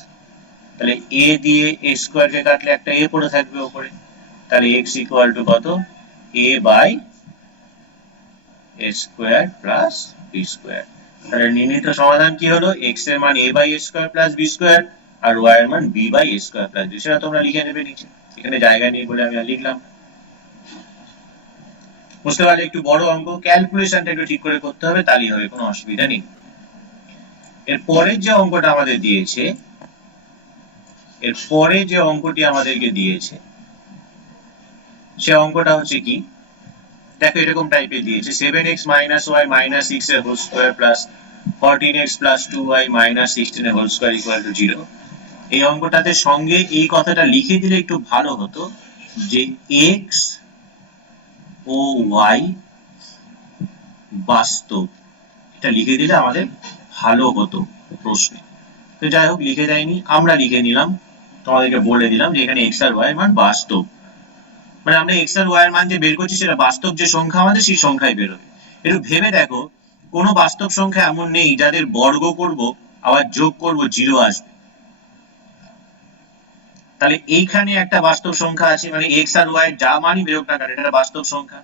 তাহলে a দিয়ে a square কে কাটলে একটা a পড়ে থাকবে উপরে, তাহলে x equal to কত? a by a square plus b square। তাহলে নির্ণীত সমাধান কি হলো? x এর মান a by a square plus b square R y এর মান b by a square plus b। সেটা তোমরা লিখে নেবে নিচে, এখানে জায়গা নেই বলে আমি লিখলাম। বুঝতে পারলে? একটু বড় অঙ্ক, ক্যালকুলেশনটা একটু ঠিক করে করতে হবে, তাহলেই হবে, কোনো অসুবিধা নেই। এর পরের যে অঙ্কটা আমাদের দিয়েছে, এর পরে যে অঙ্কটি আমাদেরকে দিয়েছে সে অঙ্কটা হচ্ছে কি, দেখো এরকম টাইপের দিয়েছে 7x minus y minus 6 এর whole square plus 14x plus 2y minus 16 এর হোল স্কয়ার ইকুয়াল টু 0। এই অঙ্কটাতে সঙ্গে এই কথাটা লিখে দিলে একটু ভালো হতো যে x ও y বাস্তব, এটা লিখে দিলে আমাদের ভালো হতো প্রশ্নে। তো যাই হোক, লিখে দেয়নি, আমরা লিখে নিলাম, তোমাদেরকে বলে দিলাম যে এখানে x আর y এর মান বাস্তব, মানে আমরা x আর y এর মান যে বের করছি সেটা বাস্তব যে সংখ্যা আমাদের সেই সংখ্যাই বেরোবে। একটু ভেবে দেখো, কোনো বাস্তব সংখ্যা এমন নেই যাদের বর্গ করব আবার যোগ করব 0 আসবে। তাহলে এইখানে একটা বাস্তব সংখ্যা আছে, মানে x আর y এর যা মানই বেরোক না কেন এটা বাস্তব সংখ্যা।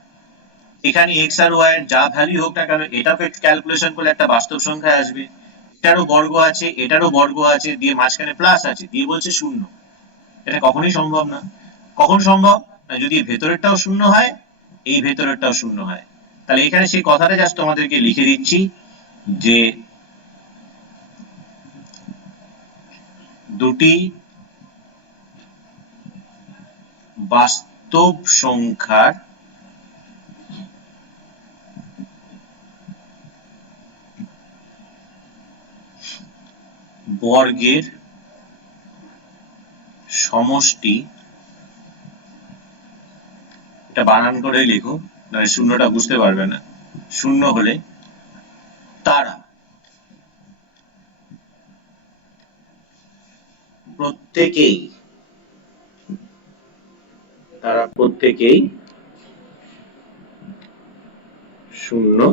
এখানে x আর y এর যা ভ্যালু হোক না কেন এটাকে ক্যালকুলেশন করলে একটা বাস্তব সংখ্যা আসবে। এটারও বর্গ আছে, এটারও বর্গ আছে, দিয়ে মাঝখানে প্লাস আছে, দিয়ে বলছে 0। এটা কখনোই সম্ভব না। কখন সম্ভব? না যদি ভেতরেরটাও 0 হয়, এই ভেতরেরটাও 0 হয়। তাহলে এখানে সেই কথাটা জাস্ট তোমাদেরকে লিখে দিচ্ছি যে দুটি বাস্তব সংখ্যার বর্গের সমষ্টি, এটা বানান করে লিখো নাহলে শূন্যটা বুঝতে পারবে না, 0 হলে তারা প্রত্যেকেই 0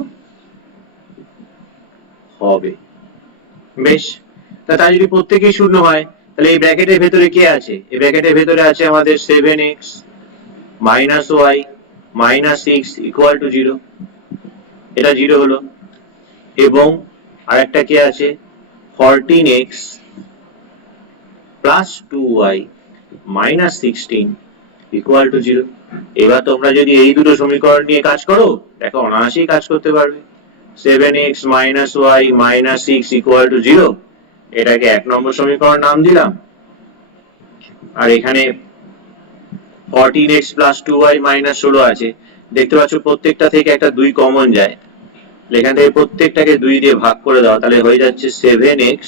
হবে। বেশ, তারা যদি প্রত্যেকেই 0 হয় তাহলে এই ব্র্যাকেটের ভেতরে কে আছে? এই ব্র্যাকেটের ভেতরে আছে আমাদের 7x minus y minus 6 equal to 0, এটা 0 হলো। এবং আরেকটা কে আছে 14x plus 2y minus 16 equal to 0। এবার তোমরা যদি এই দুটো সমীকরণ নিয়ে কাজ করো, দেখো অনায়াসেই কাজ করতে পারবে। 7x minus y minus 6 equal to 0, এটাকে 1 নম্বর সমীকরণ নাম দিলাম। আর এখানে 14x প্লাস 2y মাইনাস 16 আছে, দেখতে পাচ্ছ প্রত্যেকটা থেকে একটা 2 কমন যায়, এখান থেকে প্রত্যেকটাকে 2 দিয়ে ভাগ করে দাও, তাহলে হয়ে যাচ্ছে 7x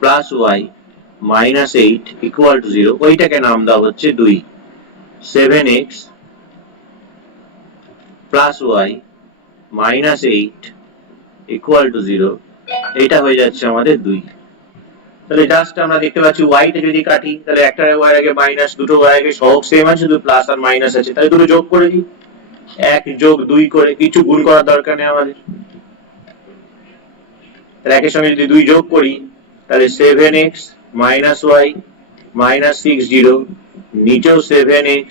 plus y minus 8 equal to 0, ওইটাকে নাম দাও হচ্ছে 2। 7x plus y minus 8 equal to 0, এইটা হয়ে যাচ্ছে আমাদের 2। তাহলে জাস্ট আমরা দেখতে পাচ্ছি y টা যদি কাটি, তাহলে একটা y আগে মাইনাস, দুটো y আগে সহগ সেম আছে, শুধু প্লাস আর মাইনাস আছে, তাহলে দুটো যোগ করে দিই, 1 যোগ 2 করে, কিছু গুণ করার দরকার নেই আমাদের। তাহলে একের সঙ্গে যদি 2 যোগ করি, তাহলে 7x মাইনাস ওয়াই মাইনাস 6 0, নিচেও 7x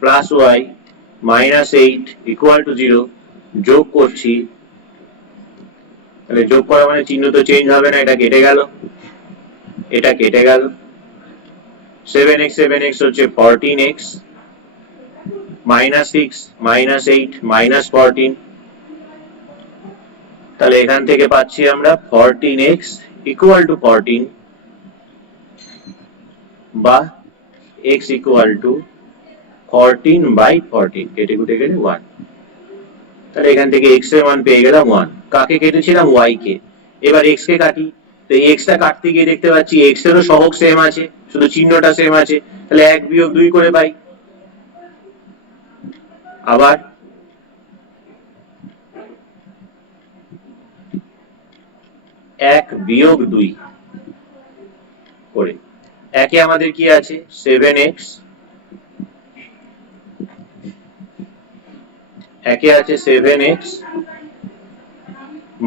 plus y minus 8 equal to 0, যোগ করছি, তাহলে যোগ করা মানে চিহ্ন তো চেঞ্জ হবে না, এটা কেটে গেল, এটা কেটে গেল, 7x হচ্ছে 14x মাইনাস 6 মাইনাস 8 মাইনাস 14, তাহলে এখান থেকে পাচ্ছি আমরা 14x ইকুয়াল টু 14 বা x ইকুয়াল টু 14 বাই 14, কেটে কুটে গেলে 1। তাহলে এখান থেকে x এর মান পেয়ে গেলাম 1। কাকে কেটেছিলাম? y কে। এবার x কে কাটি, তো x টা কাটতে গিয়ে দেখতে পাচ্ছি x এরও সহগ সেম আছে, শুধু চিহ্নটা সেম আছে, তাহলে 1 বিয়োগ 2 করে পাই। আবার 1 বিয়োগ 2 করে, একে আমাদের কি আছে 7x, একে আছে 7x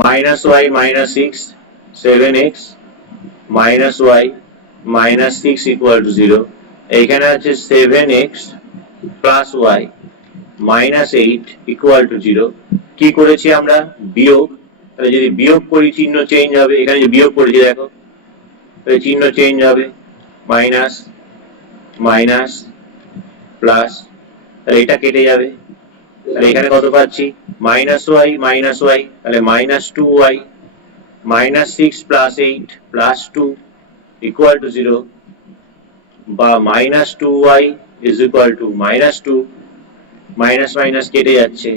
minus y minus 6, 7x minus y minus 6 equal to 0, এইখানে আছে 7x plus y minus 8 equal to 0। কি করেছি আমরা? বিয়োগ, তাহলে যদি বিয়োগ করি চিহ্ন চেঞ্জ হবে, এখানে যে বিয়োগ করেছি দেখো, তাহলে চিহ্ন চেঞ্জ হবে, মাইনাস মাইনাস প্লাস, তাহলে এটা কেটে যাবে, তাহলে এখানে কত পাচ্ছি? মাইনাস ওয়াই, তাহলে minus 2y minus 6 plus 8 plus 2 equal to 0, বা minus 2y is equal two minus 2, minus minus কেটে যাচ্ছে,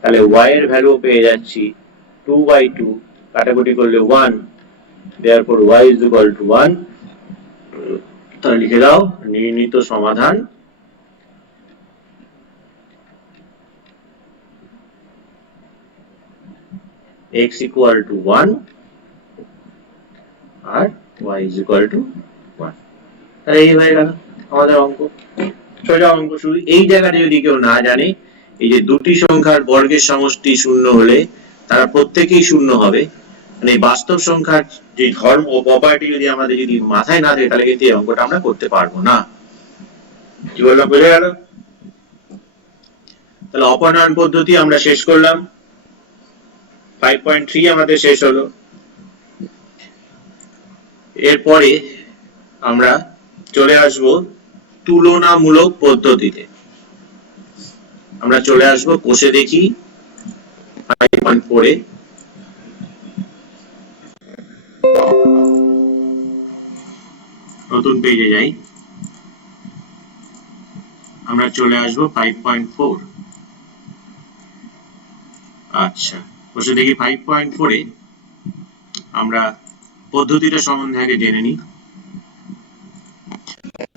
তাহলে y এর ভ্যালু পেয়ে যাচ্ছি 2/2, কাটাকুটি করলে 1, therefore y is equal to 1। তাহলে লিখে দাও নির্ণীত সমাধান x equal to 1 R y is equal to 1। তাহলে এই হয়ে গেল আমাদের অঙ্ক, সোজা অঙ্ক। শুধু এই জায়গাটা যদি কেউ না জানে, এই যে দুটি সংখ্যার বর্গের সমষ্টি শূন্য হলে তারা প্রত্যেকেই শূন্য হবে, মানে বাস্তব সংখ্যার যে ধর্ম ও প্রপার্টি যদি আমাদের যদি মাথায় না থাকে, তাহলে কিন্তু এই অঙ্কটা আমরা করতে পারবো না। কি বললাম বোঝা গেল? তাহলে অপনয়ন পদ্ধতি আমরা শেষ করলাম, 5.3 আমাদের শেষ হলো। এরপরে আমরা চলে আসব তুলনামূলক পদ্ধতিতে। আমরা চলে আসব কোষে দেখি 5.4 এ। নতুন পেজে যাই, আমরা চলে আসব 5.4। আচ্ছা, কোষে দেখি 5.4 এ আমরা পদ্ধতিটা সম্বন্ধে আগে জেনে নিই।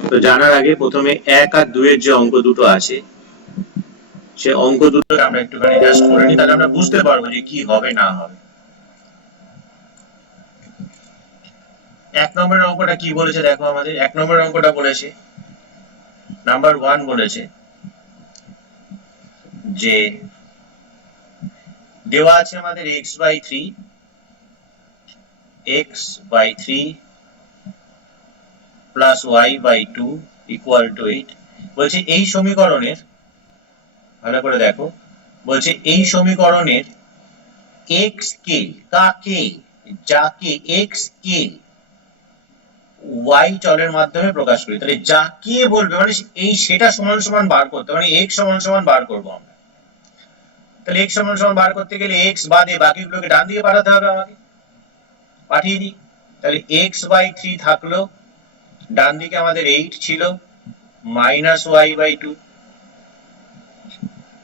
তো জানার আগে প্রথমে 1 আর 2 এর যে অঙ্ক দুটো আছে, সে অঙ্ক দুটো আমরা একটুখানি জাস্ট করে নিই, তাহলে আমরা বুঝতে পারবো যে কি হবে না হবে। 1 নম্বরের অঙ্কটা কি বলেছে দেখো, আমাদের 1 নম্বরের অঙ্কটা বলেছে, নাম্বার 1 বলেছে যে দেওয়া আছে আমাদের x/3 plus y/2 equal to 8। বলছে এই সমীকরণের, ভালো করে দেখো, বলছে এই সমীকরণের x কে, কাকে, যাকে x কে ওয়াই চলের মাধ্যমে প্রকাশ করি, তাহলে যাকে বলবে মানে এই সেটা সমান সমান বার করতে মানে এক্স সমান সমান বার করবো আমরা। তাহলে এক্স সমান সমান বার করতে গেলে এক্স বাদে বাকিগুলোকে ডান দিকে পাঠাতে হবে আমাকে, পাঠিয়ে দিই। তাহলে এক্স বাই 3 থাকলো, ডান দিকে আমাদের 8 ছিল, মাইনাস ওয়াই বাই 2।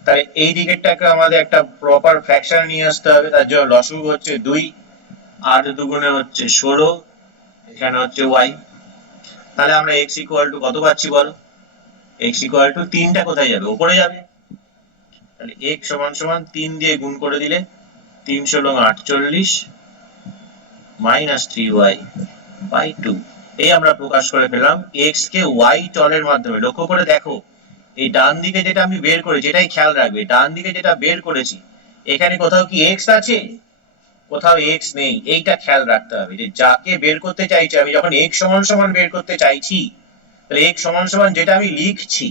তাহলে এই দিকেরটাকে আমাদের একটা প্রপার ফ্র্যাকশন নিয়ে আসতে হবে, তার জন্য লসাগু হচ্ছে 2, 8 দুগুণে হচ্ছে 16, এখানে হচ্ছে ওয়াই। তাহলে আমরা x ইকুয়াল টু কত পাচ্ছি বলো? x ইকুয়াল টু 3টা কোথায় যাবে? উপরে যাবে। তাহলে x সমান সমান 3 দিয়ে গুণ করে দিলে 3 × 48 মাইনাস 3y বাই 2। এই আমরা প্রকাশ করে পেলাম x কে y চলের মাধ্যমে। লক্ষ্য করে দেখো এই ডান দিকে যেটা আমি বের করেছি, এটাই খেয়াল রাখবে, ডান দিকে যেটা বের করেছি এখানে কোথাও কি x আছে? কোথাও x নেই। এইটা খেয়াল রাখতে হবে যে যাকে বের করতে চাইছি আমি, যখন x সমান সমান বের করতে চাইছি, তাহলে x সমান সমান যেটা আমি লিখছি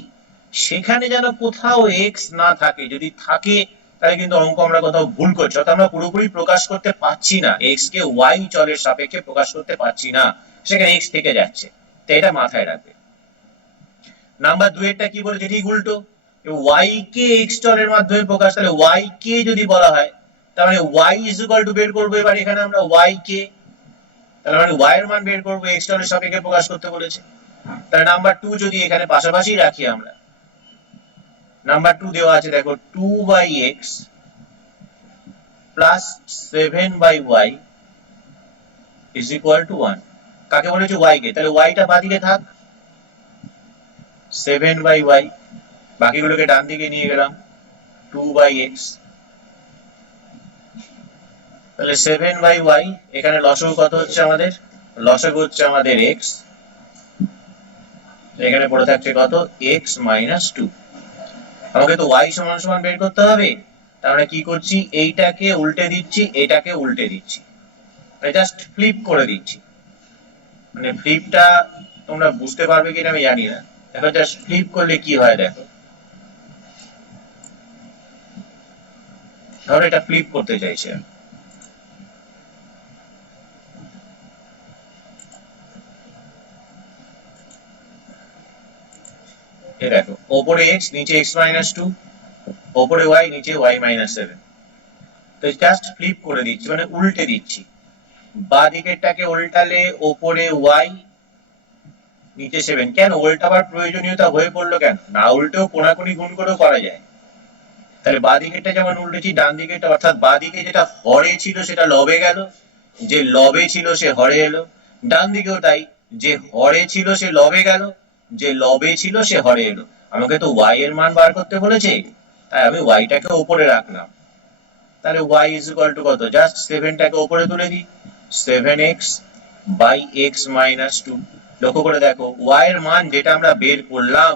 সেখানে যেন কোথাও x না থাকে। যদি থাকে তাহলে কিন্তু অঙ্ক আমরা কোথাও ভুল করছি, অর্থাৎ আমরা পুরোপুরি প্রকাশ করতে পারছি না, x কে y চলের সাপেক্ষে প্রকাশ করতে পারছি না, সেখানে x থেকে যাচ্ছে। তো এটা মাথায় রাখবে। নাম্বার 2 এরটা কি বলেছে? ঠিক উল্টো, y কে x চলের মাধ্যমে প্রকাশ। তাহলে y কে যদি বলা হয় তার মানে y ইজ ইকুয়াল টু বের করবো এবার এখানে আমরা y কে, তাহলে মানে y এর মান বের করবো, x চলের সাপেক্ষে প্রকাশ করতে বলেছে। তাহলে নাম্বার 2 যদি এখানে পাশাপাশি রাখি আমরা, নাম্বার 2 দেওয়া আছে দেখো 2/x plus 7/y is equal to 1। কাকে বলেছে? y কে। তাহলে y টা বাদিকে থাক, 7/y, বাকিগুলোকে ডান দিকে নিয়ে গেলাম 2/x। তাহলে 7/y, এখানে লসাগু কত হচ্ছে আমাদের? লসাগু হচ্ছে আমাদের x, এখানে পড়ে থাকছে কত? x minus 2। আমাকে তো y সমান সমান বের করতে হবে, তার মানে কি করছি? এইটাকে উল্টে দিচ্ছি, এটাকে উল্টে দিচ্ছি, জাস্ট ফ্লিপ করে দিচ্ছি। মানে ফ্লিপটা তোমরা বুঝতে পারবে কিনা আমি জানি না, দেখো জাস্ট ফ্লিপ করলে কি হয় দেখো। ধরো এটা ফ্লিপ করতে চাইছে, এই দেখো ওপরে x নিচে x মাইনাস 2, ওপরে y নিচে y মাইনাস 7। তো জাস্ট ফ্লিপ করে দিচ্ছি মানে উল্টে দিচ্ছি। বাঁ দিকেরটাকে উল্টালে ওপরে y নিচে 7। কেন উল্টাবার প্রয়োজনীয়তা হয়ে পড়লো কেন? না উল্টেও কোনাকুনি গুণ করেও করা যায়। তাহলে বাঁ দিকেরটা যেমন উল্টেছি, ডান দিকেরটা, অর্থাৎ বাঁ দিকে যেটা হরে ছিল সেটা লবে গেল, যে লবে ছিল সে হরে এলো। ডান দিকেও তাই, যে হরে ছিল সে লবে গেল, যে লবে ছিল সে হরে এলো। আমাকে তো y এর মান বার করতে বলেছে, তাই আমি y টাকে উপরে রাখলাম। তাহলে y ইজ ইকুয়াল টু কত? জাস্ট 7 টাকে উপরে তুলে দিই, 7x বাই x মাইনাস 2। লক্ষ্য করে দেখো y এর মান যেটা আমরা বের করলাম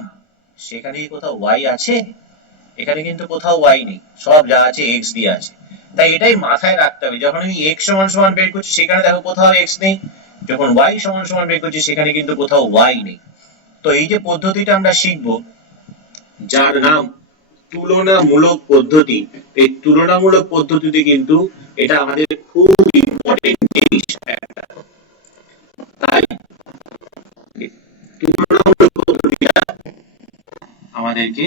সেখানে কি কোথাও y আছে? এখানে কিন্তু কোথাও y নেই, সব যা আছে x দিয়ে আছে। তাই এটাই মাথায় রাখতে হবে, যখন আমি x সমান সমান বের করছি সেখানে দেখো কোথাও x নেই, যখন y সমান সমান বের করছি সেখানে কিন্তু কোথাও y নেই। তো এই যে পদ্ধতিটা আমরা শিখবো যার নাম তুলনামূলক পদ্ধতি, এই তুলনামূলক পদ্ধতিতে কিন্তু এটা আমাদের খুব ইম্পর্টেন্ট জিনিস। তাই তুলনামূলক পদ্ধতিটা আমাদেরকে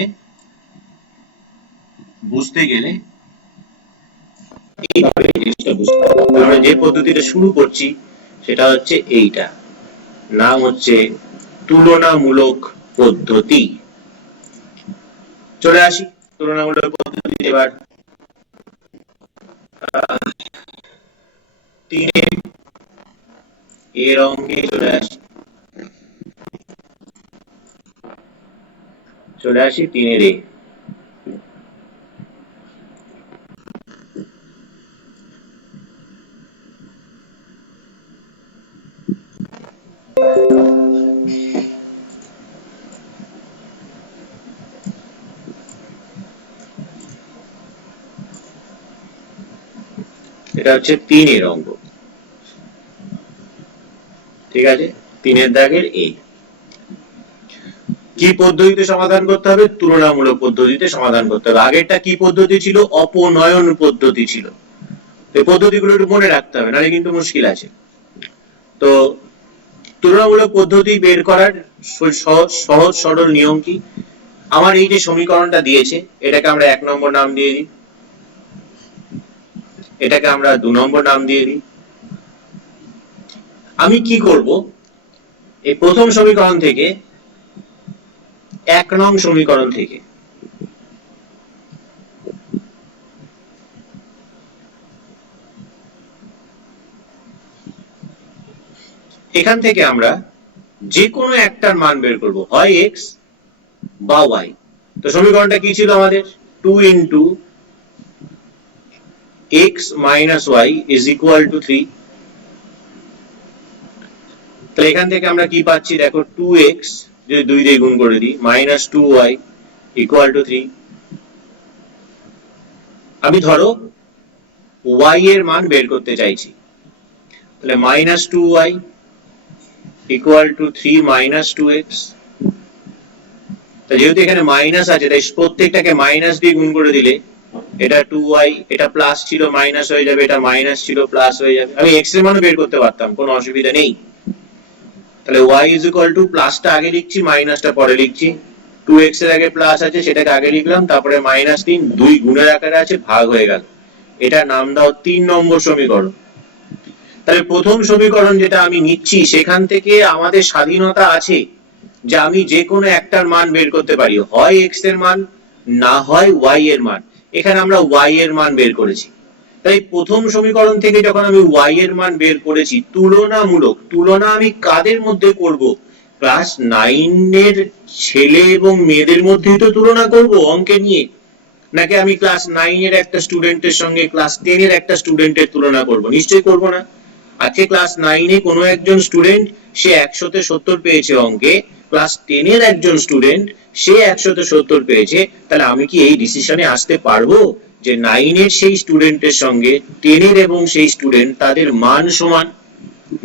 বুঝতে গেলে এইভাবে জিনিসটা বুঝতে হবে। আমরা যে পদ্ধতিটা শুরু করছি সেটা হচ্ছে এইটা, নাম হচ্ছে তুলনামূলক পদ্ধতি। চলে আসি তুলনামূলক পদ্ধতি এবার 3 এর অঙ্কে চলে আসি 3 এর এ। এটা হচ্ছে 3 এর অঙ্ক, ঠিক আছে? 3 এর দাগের এ। কি পদ্ধতিতে সমাধান করতে হবে? তুলনামূলক পদ্ধতিতে সমাধান করতে হবে। আগেরটা কি পদ্ধতি ছিল? অপনয়ন পদ্ধতি ছিল। এই পদ্ধতিগুলো একটু মনে রাখতে হবে, নাহলে কিন্তু মুশকিল আছে। তো তুলনামূলক পদ্ধতি বের করার সহজ সরল নিয়ম কি? আমার এই যে সমীকরণটা দিয়েছে এটাকে আমরা 1 নম্বর নাম দিয়ে দিই, এটাকে আমরা 2 নম্বর নাম দিয়ে দিই। আমি কি করব, এই প্রথম সমীকরণ থেকে 1 নং সমীকরণ থেকে এখান থেকে আমরা যে কোনো একটার মান বের করব, হয় x বা y। তো সমীকরণটা কি ছিল আমাদের? 2 into x minus y is equal to 3। তাহলে এখান থেকে আমরা কি পাচ্ছি দেখো, 2x যদি 2 দিয়ে গুণ করে দিই minus 2y equal to 3। আমি ধরো y এর মান বের করতে চাইছি, তাহলে minus 2y equal to 3 minus 2x। যেহেতু এখানে মাইনাস আছে তাই প্রত্যেকটাকে মাইনাস দিয়ে গুণ করে দিলে এটা 2y, এটা প্লাস ছিল মাইনাস হয়ে যাবে, এটা মাইনাস ছিল প্লাস হয়ে যাবে। আমি x এর মানও বের করতে পারতাম, কোনো অসুবিধা নেই। তাহলে y is equal to প্লাসটা আগে লিখছি, মাইনাসটা পরে লিখছি। 2x এর আগে প্লাস আছে সেটাকে আগে লিখলাম, তারপরে মাইনাস 3 দুই গুণের আকারে আছে, ভাগ হয়ে গেল। এটা নাম দাও 3 নম্বর সমীকরণ। তাহলে প্রথম সমীকরণ যেটা আমি নিচ্ছি সেখান থেকে আমাদের স্বাধীনতা আছে যে আমি যে কোনো একটার মান বের করতে পারি, হয় x এর মান না হয় y এর মান। এখানে আমরা y এর মান বের করেছি। তাই প্রথম সমীকরণ থেকে যখন আমি y এর মান বের করেছি, তুলনামূলক তুলনা আমি কাদের মধ্যে করব? ক্লাস 9 এর ছেলে এবং মেয়েদের মধ্যেই তো তুলনা করব অঙ্কে নিয়ে, নাকি আমি ক্লাস 9 এর একটা স্টুডেন্টের সঙ্গে ক্লাস 10 এর একটা স্টুডেন্টের তুলনা করব? নিশ্চয়ই করব না। আজকে ক্লাস 9 এ কোনো একজন স্টুডেন্ট সে 100 তে 70 পেয়েছে অঙ্কে, ক্লাস 10 এর একজন স্টুডেন্ট সে 100 তে 70 পেয়েছে, তাহলে আমি কি এই ডিসিশনে আসতে পারবো যে 9 এর সেই স্টুডেন্টের সঙ্গে 10 এর এবং সেই স্টুডেন্ট তাদের মান সমান?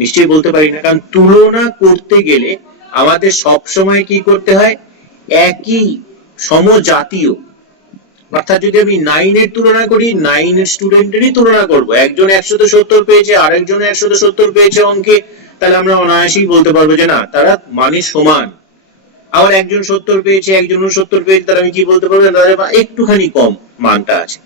নিশ্চয়ই বলতে পারি না, কারণ তুলনা করতে গেলে আমাদের সব সময় কি করতে হয়? একই সমজাতীয়, অর্থাৎ যদি আমি 9 এর তুলনা করি 9 এর স্টুডেন্টেরই তুলনা করব। একজন 100 তে 70 পেয়েছে আর একজন 100 তে 70 পেয়েছে অঙ্কে, তাহলে আমরা অনায়াসেই বলতে পারবো যে না, তারা মানে সমান। আবার একজন 70 পেয়েছে একজনও 70 পেয়েছে, তাহলে আমি কি বলতে পারবো? তাদের একটুখানি কম মানটা আছে।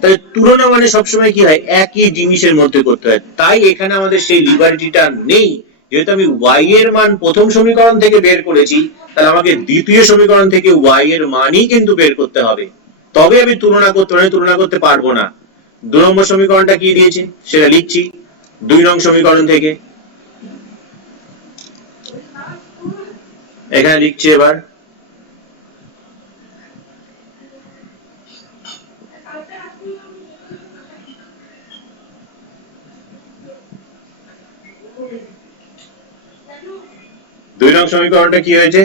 তাহলে তুলনা মানে সবসময় কি হয়? একই জিনিসের মধ্যে করতে হয়। তাই এখানে আমাদের সেই লিবার্টিটা নেই। যেহেতু আমি y এর মান প্রথম সমীকরণ থেকে বের করেছি, তাহলে আমাকে দ্বিতীয় সমীকরণ থেকে y এর মানই কিন্তু বের করতে হবে, তবে আমি তুলনা করতে পারবো না। 2 নম্বর সমীকরণটা কি দিয়েছে সেটা লিখছি 2 নং সমীকরণ থেকে। এখানে লিখছি এবার দুই নং সমীকরণটা কি হয়েছে?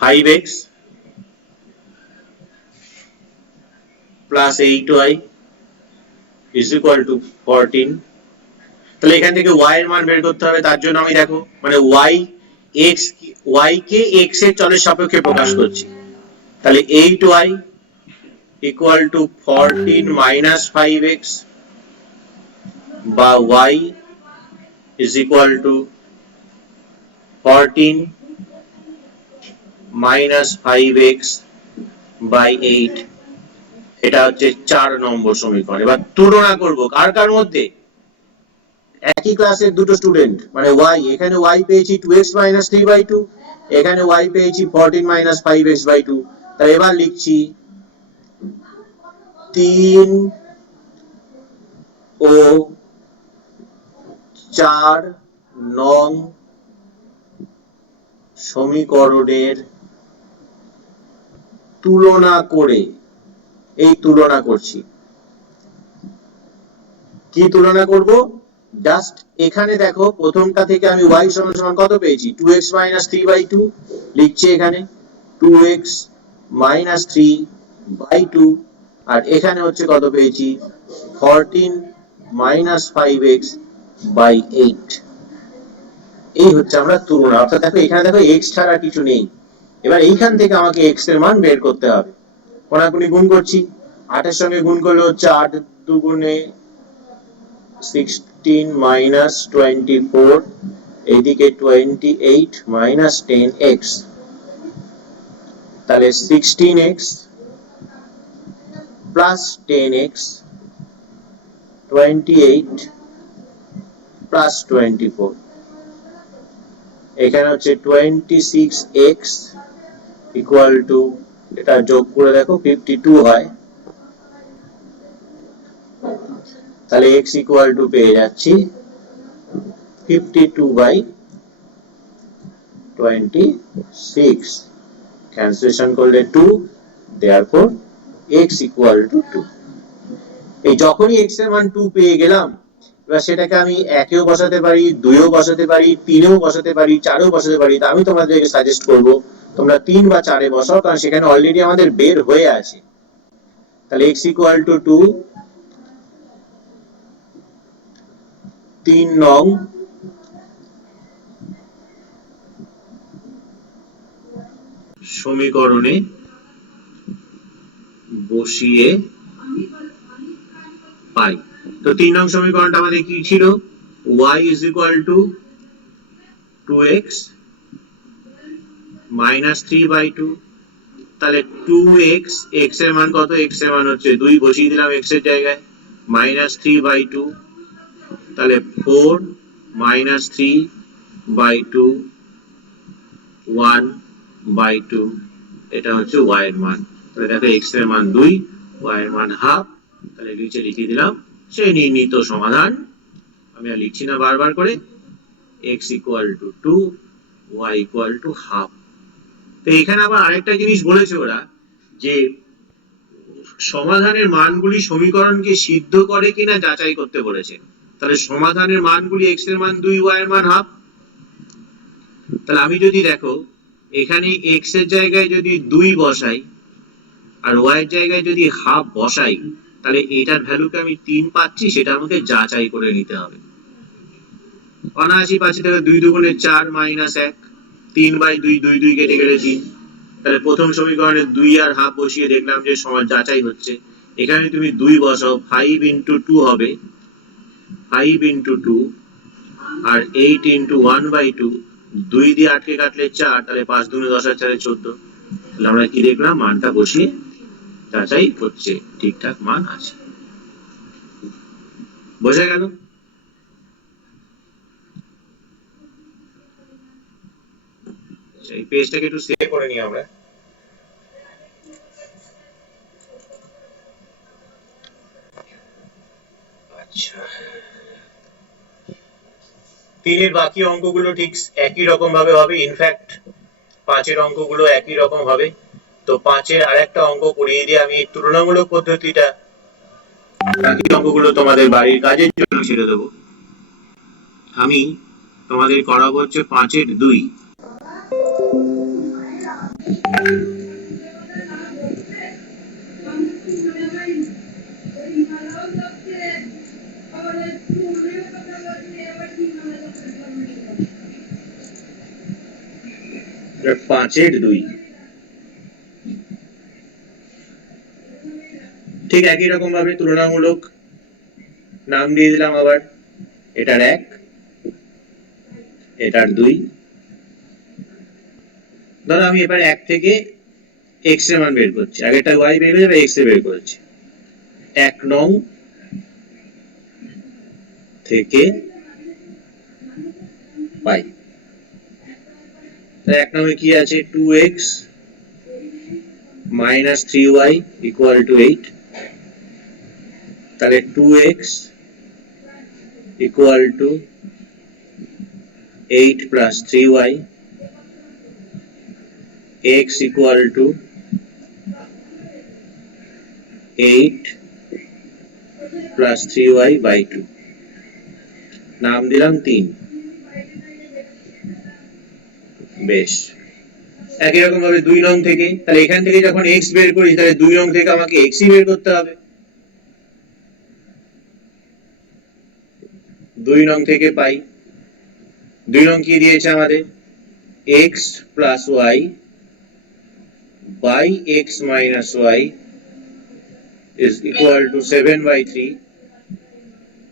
5x plus 8y is equal to 14। তাহলে এখান থেকে y এর মান বের করতে হবে। তার জন্য আমি দেখো মানে y কে x এর চলের সাপেক্ষে প্রকাশ করছি। তাহলে 8y equal to 14 minus 5x বা y is equal to 14 minus 5x by 8। এটা হচ্ছে 4 নম্বর সমীকরণ। এবার তুলনা করব কার কার মধ্যে? একই ক্লাসের দুটো স্টুডেন্ট, মানে y, এখানে y পেয়েছি 2x minus 3/2, এখানে y পেয়েছি 14 minus 5x by 2। তাহলে এবার লিখছি 3 ও 4 নং সমীকরণের তুলনা করে, এই তুলনা করছি। কি তুলনা করব? জাস্ট এখানে দেখো প্রথমটা থেকে আমি y সমান সমান কত পেয়েছি? 2x minus 3/2 লিখছি এখানে 2x minus 3/2, আর এখানে হচ্ছে কত পেয়েছি? 14 minus 5x by 8। এই হচ্ছে আমরা তুলনা। অর্থাৎ দেখো এখানে দেখো x ছাড়া কিছু নেই। এবার এইখান থেকে আমাকে x এর মান বের করতে হবে। কোনাকুনি গুণ করছি, 8 এর সঙ্গে গুণ করলে হচ্ছে 8 2 গুণে 16 minus 24, এইদিকে 28 minus 10x, তাহলে 16x plus 10x, 28 plus 24, এখানে হচ্ছে 26x equal to, এটা যোগ করে দেখো 52 হয়, তাহলে x equal to পেয়ে যাচ্ছি 52/26, ক্যান্সেলেশন করলে 2, therefore x equal to 2। এই যখনই x এর মান 2 পেয়ে গেলাম, এবার সেটাকে আমি একেও বসাতে পারি, দুইও বসাতে পারি, তিনেও বসাতে পারি, চারেও বসাতে পারি। তা আমি তোমাদেরকে সাজেস্ট করব তোমরা 3 বা 4 এ বসাও, কারণ সেখানে অলরেডি আমাদের বের হয়ে আছে। তাহলে x equal to 2, 3 নং সমীকরণে বসিয়ে পাই। তো 3 নং সমীকরণটা আমাদের কি ছিল? y is equal to 2x minus 3/2, তাহলে 2x, x এর মান কত? x এর মান হচ্ছে 2, বসিয়ে দিলাম x এর জায়গায়, minus 3/2, তাহলে 4 minus 3/2, 1/2, এটা হচ্ছে y এর মান। তাহলে দেখো x এর মান 2, y এর মান হাফ, তাহলে নিচে লিখে দিলাম সেই নির্ণীত সমাধান। আমি আর লিখছি না বারবার করে, x equal to 2, y equal to half। তো এখানে আবার আরেকটা জিনিস বলেছে ওরা, যে সমাধানের মানগুলি সমীকরণকে সিদ্ধ করে কিনা যাচাই করতে বলেছে। তাহলে সমাধানের মানগুলি x এর মান 2, y এর মান হাফ। তাহলে আমি যদি দেখো এখানে x এর জায়গায় যদি 2 বসাই আর y এর জায়গায় যদি হাফ বসাই, তাহলে এটার ভ্যালুকে আমি 3 পাচ্ছি, সেটা আমাকে যাচাই করে নিতে হবে। অনায়াসই পাচ্ছি, তাহলে 2 দুগুণে 4 minus 1, 3/2, 2 2 কেটে গেলে 3। তাহলে প্রথম সমীকরণে 2 আর হাফ বসিয়ে দেখলাম যে সমান যাচাই হচ্ছে। এখানে তুমি 2 বসাও, 5 into 2 হবে, 5 into 2, আর 8 into 1/2, 2 দিয়ে আটকে কাটলে 4, তাহলে 5 দুগুণে 10 আর 4 14। তাহলে আমরা কি দেখলাম? মানটা বসিয়ে যাচাই হচ্ছে, ঠিকঠাক মান আছে। বোঝা গেল? এই পেজটাকে একটু সেভ করে নিই আমরা। আচ্ছা, 3 এর বাকি অঙ্কগুলো ঠিক একই রকম ভাবে হবে, ইনফ্যাক্ট 5 এর অঙ্কগুলো একই রকম হবে। তো 5 এর আরেকটা অঙ্ক করিয়ে দিয়ে আমি এই তুলনামূলক পদ্ধতিটা, বাকি অঙ্কগুলো তোমাদের বাড়ির কাজের জন্য ছেড়ে দেবো। আমি তোমাদের করাবো হচ্ছে 5 এর 2। পাঁচের 2 ঠিক একই রকম ভাবে তুলনামূলক নাম দিয়ে দিলাম আবার, এটার 1, এটার 2। ধরো আমি এবার 1 থেকে x এর মান বের করছি, আগেরটা y বের করে x এ বের করেছি। 1 নং থেকে পাই। 1 নং কি আছে? 2x minus 3y equal to 8, তাহলে 2x equal to 8 plus 3y, x equal to 8 plus 3y by 2, নাম দিলাম 3। বেশ, একই রকম ভাবে 2 নং থেকে, তাহলে এখান থেকে যখন x বের করি, তাহলে 2 নং থেকে আমাকে x ই বের করতে হবে। 2 নং থেকে পাই, 2 নং কি দিয়েছে আমাদের? x plus y by x minus y is equal to 7/3,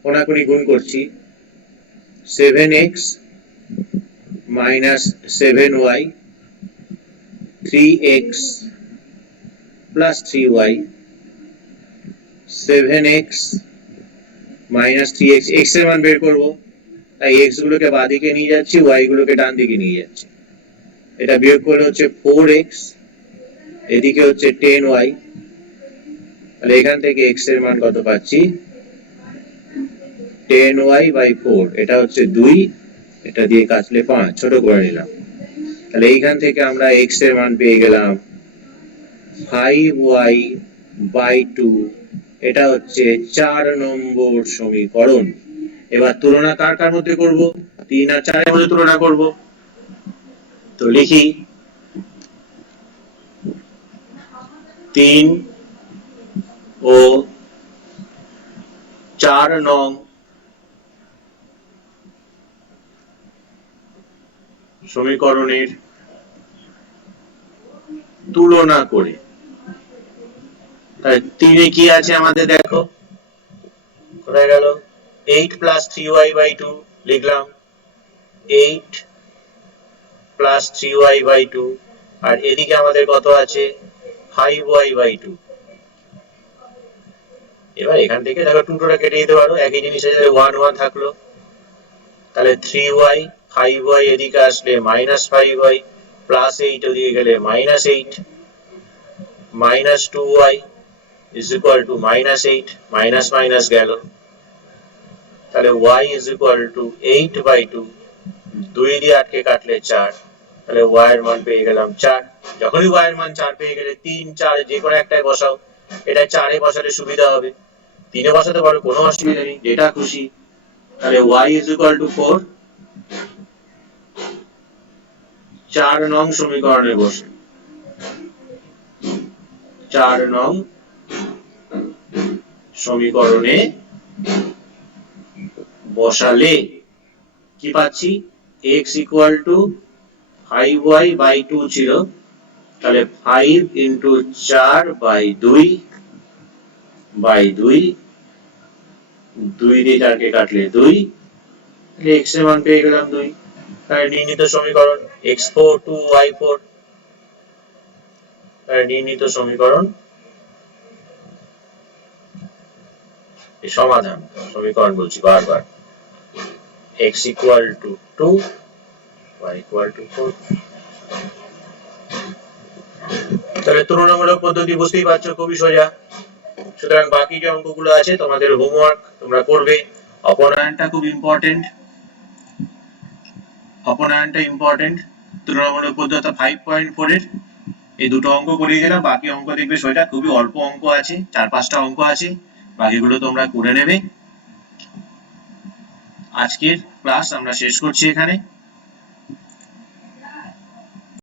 কোনাকুনি গুণ করছি, 7x minus 7y, 3x plus 3y, 7x minus 3x, x এর মান বের করব, তাই x গুলোকে বাঁদিকে নিয়ে যাচ্ছি, y গুলোকে ডান দিকে নিয়ে যাচ্ছি। এটা বিয়োগ করলে হচ্ছে 4x, এদিকে হচ্ছে 10y, তাহলে এখান থেকে x এর মান কত পাচ্ছি, 10y by 4, এটা হচ্ছে 2, এটা দিয়ে কাটলে 5, ছোট করে নিলাম। তাহলে এইখান থেকে আমরা x এর মান পেয়ে গেলাম 5y by 2, এটা হচ্ছে 4 নম্বর সমীকরণ। এবার তুলনা কার কার মধ্যে করব, 3 আর 4 এর মধ্যে তুলনা করব। তো লিখি 3 ও 4 নং সমীকরণের তুলনা করে। তাহলে 3 এ কি আছে আমাদের দেখো, কোথায় গেল, 8 plus 3y by 2 লিখলাম, 8 plus 3y by 2, আর এদিকে আমাদের কত আছে, 5y by 2। এবার এখান থেকে দেখো 2টা কেটে দিতে পারো, একই জিনিস আছে, 1 1 থাকলো, তাহলে 3y, 5y এদিকে আসলে minus 5y, plus 8 ওদিকে গেলে minus 8, minus 2y is equal to minus 8, minus minus গেল, তাহলে y is equal to 8 by 2, 2 দিয়ে 8 কে কাটলে 4, তাহলে y এর মান পেয়ে গেলাম 4। যখনই y এর মান 4 পেয়ে গেলে 3 4 যে কোনো একটাই বসাও, এটা 4 এ বসালে সুবিধা হবে, 3 এ বসাতে পারো, কোনো অসুবিধা নেই, যেটা খুশি। তাহলে y is equal to 4, 4 নং সমীকরণে বসে, 4 নং সমীকরণে বসালে কি পাচ্ছি, x equal to 5y by 2 ছিল, তাহলে 5 into 4 by 2 by 2, 2 দিয়ে 4 কে কাটলে 2, তাহলে x এর মান পেয়ে গেলাম 2। তাহলে নির্ণীত সমীকরণ x4 to y4, তাহলে নির্ণীত সমীকরণ সমাধান, সমীকরণ বলছি বারবার, x equal to 2, y equal to 4। তাহলে তুলনামূলক পদ্ধতি বুঝতেই পারছো, খুবই সোজা। সুতরাং বাকি যে অঙ্কগুলো আছে তোমাদের হোমওয়ার্ক তোমরা করবে। অপনয়নটা খুব ইম্পর্টেন্ট, অপনয়নটা ইম্পর্টেন্ট। তুলনামূলক পদ্ধতি 5.4 এর এই দুটো অঙ্ক করিয়ে দিলাম, বাকি অঙ্ক দেখবে সোজা, খুবই অল্প অঙ্ক আছে, 4-5টা অঙ্ক আছে, বাকিগুলো তোমরা করে নেবে। আজকের ক্লাস আমরা শেষ করছি এখানে।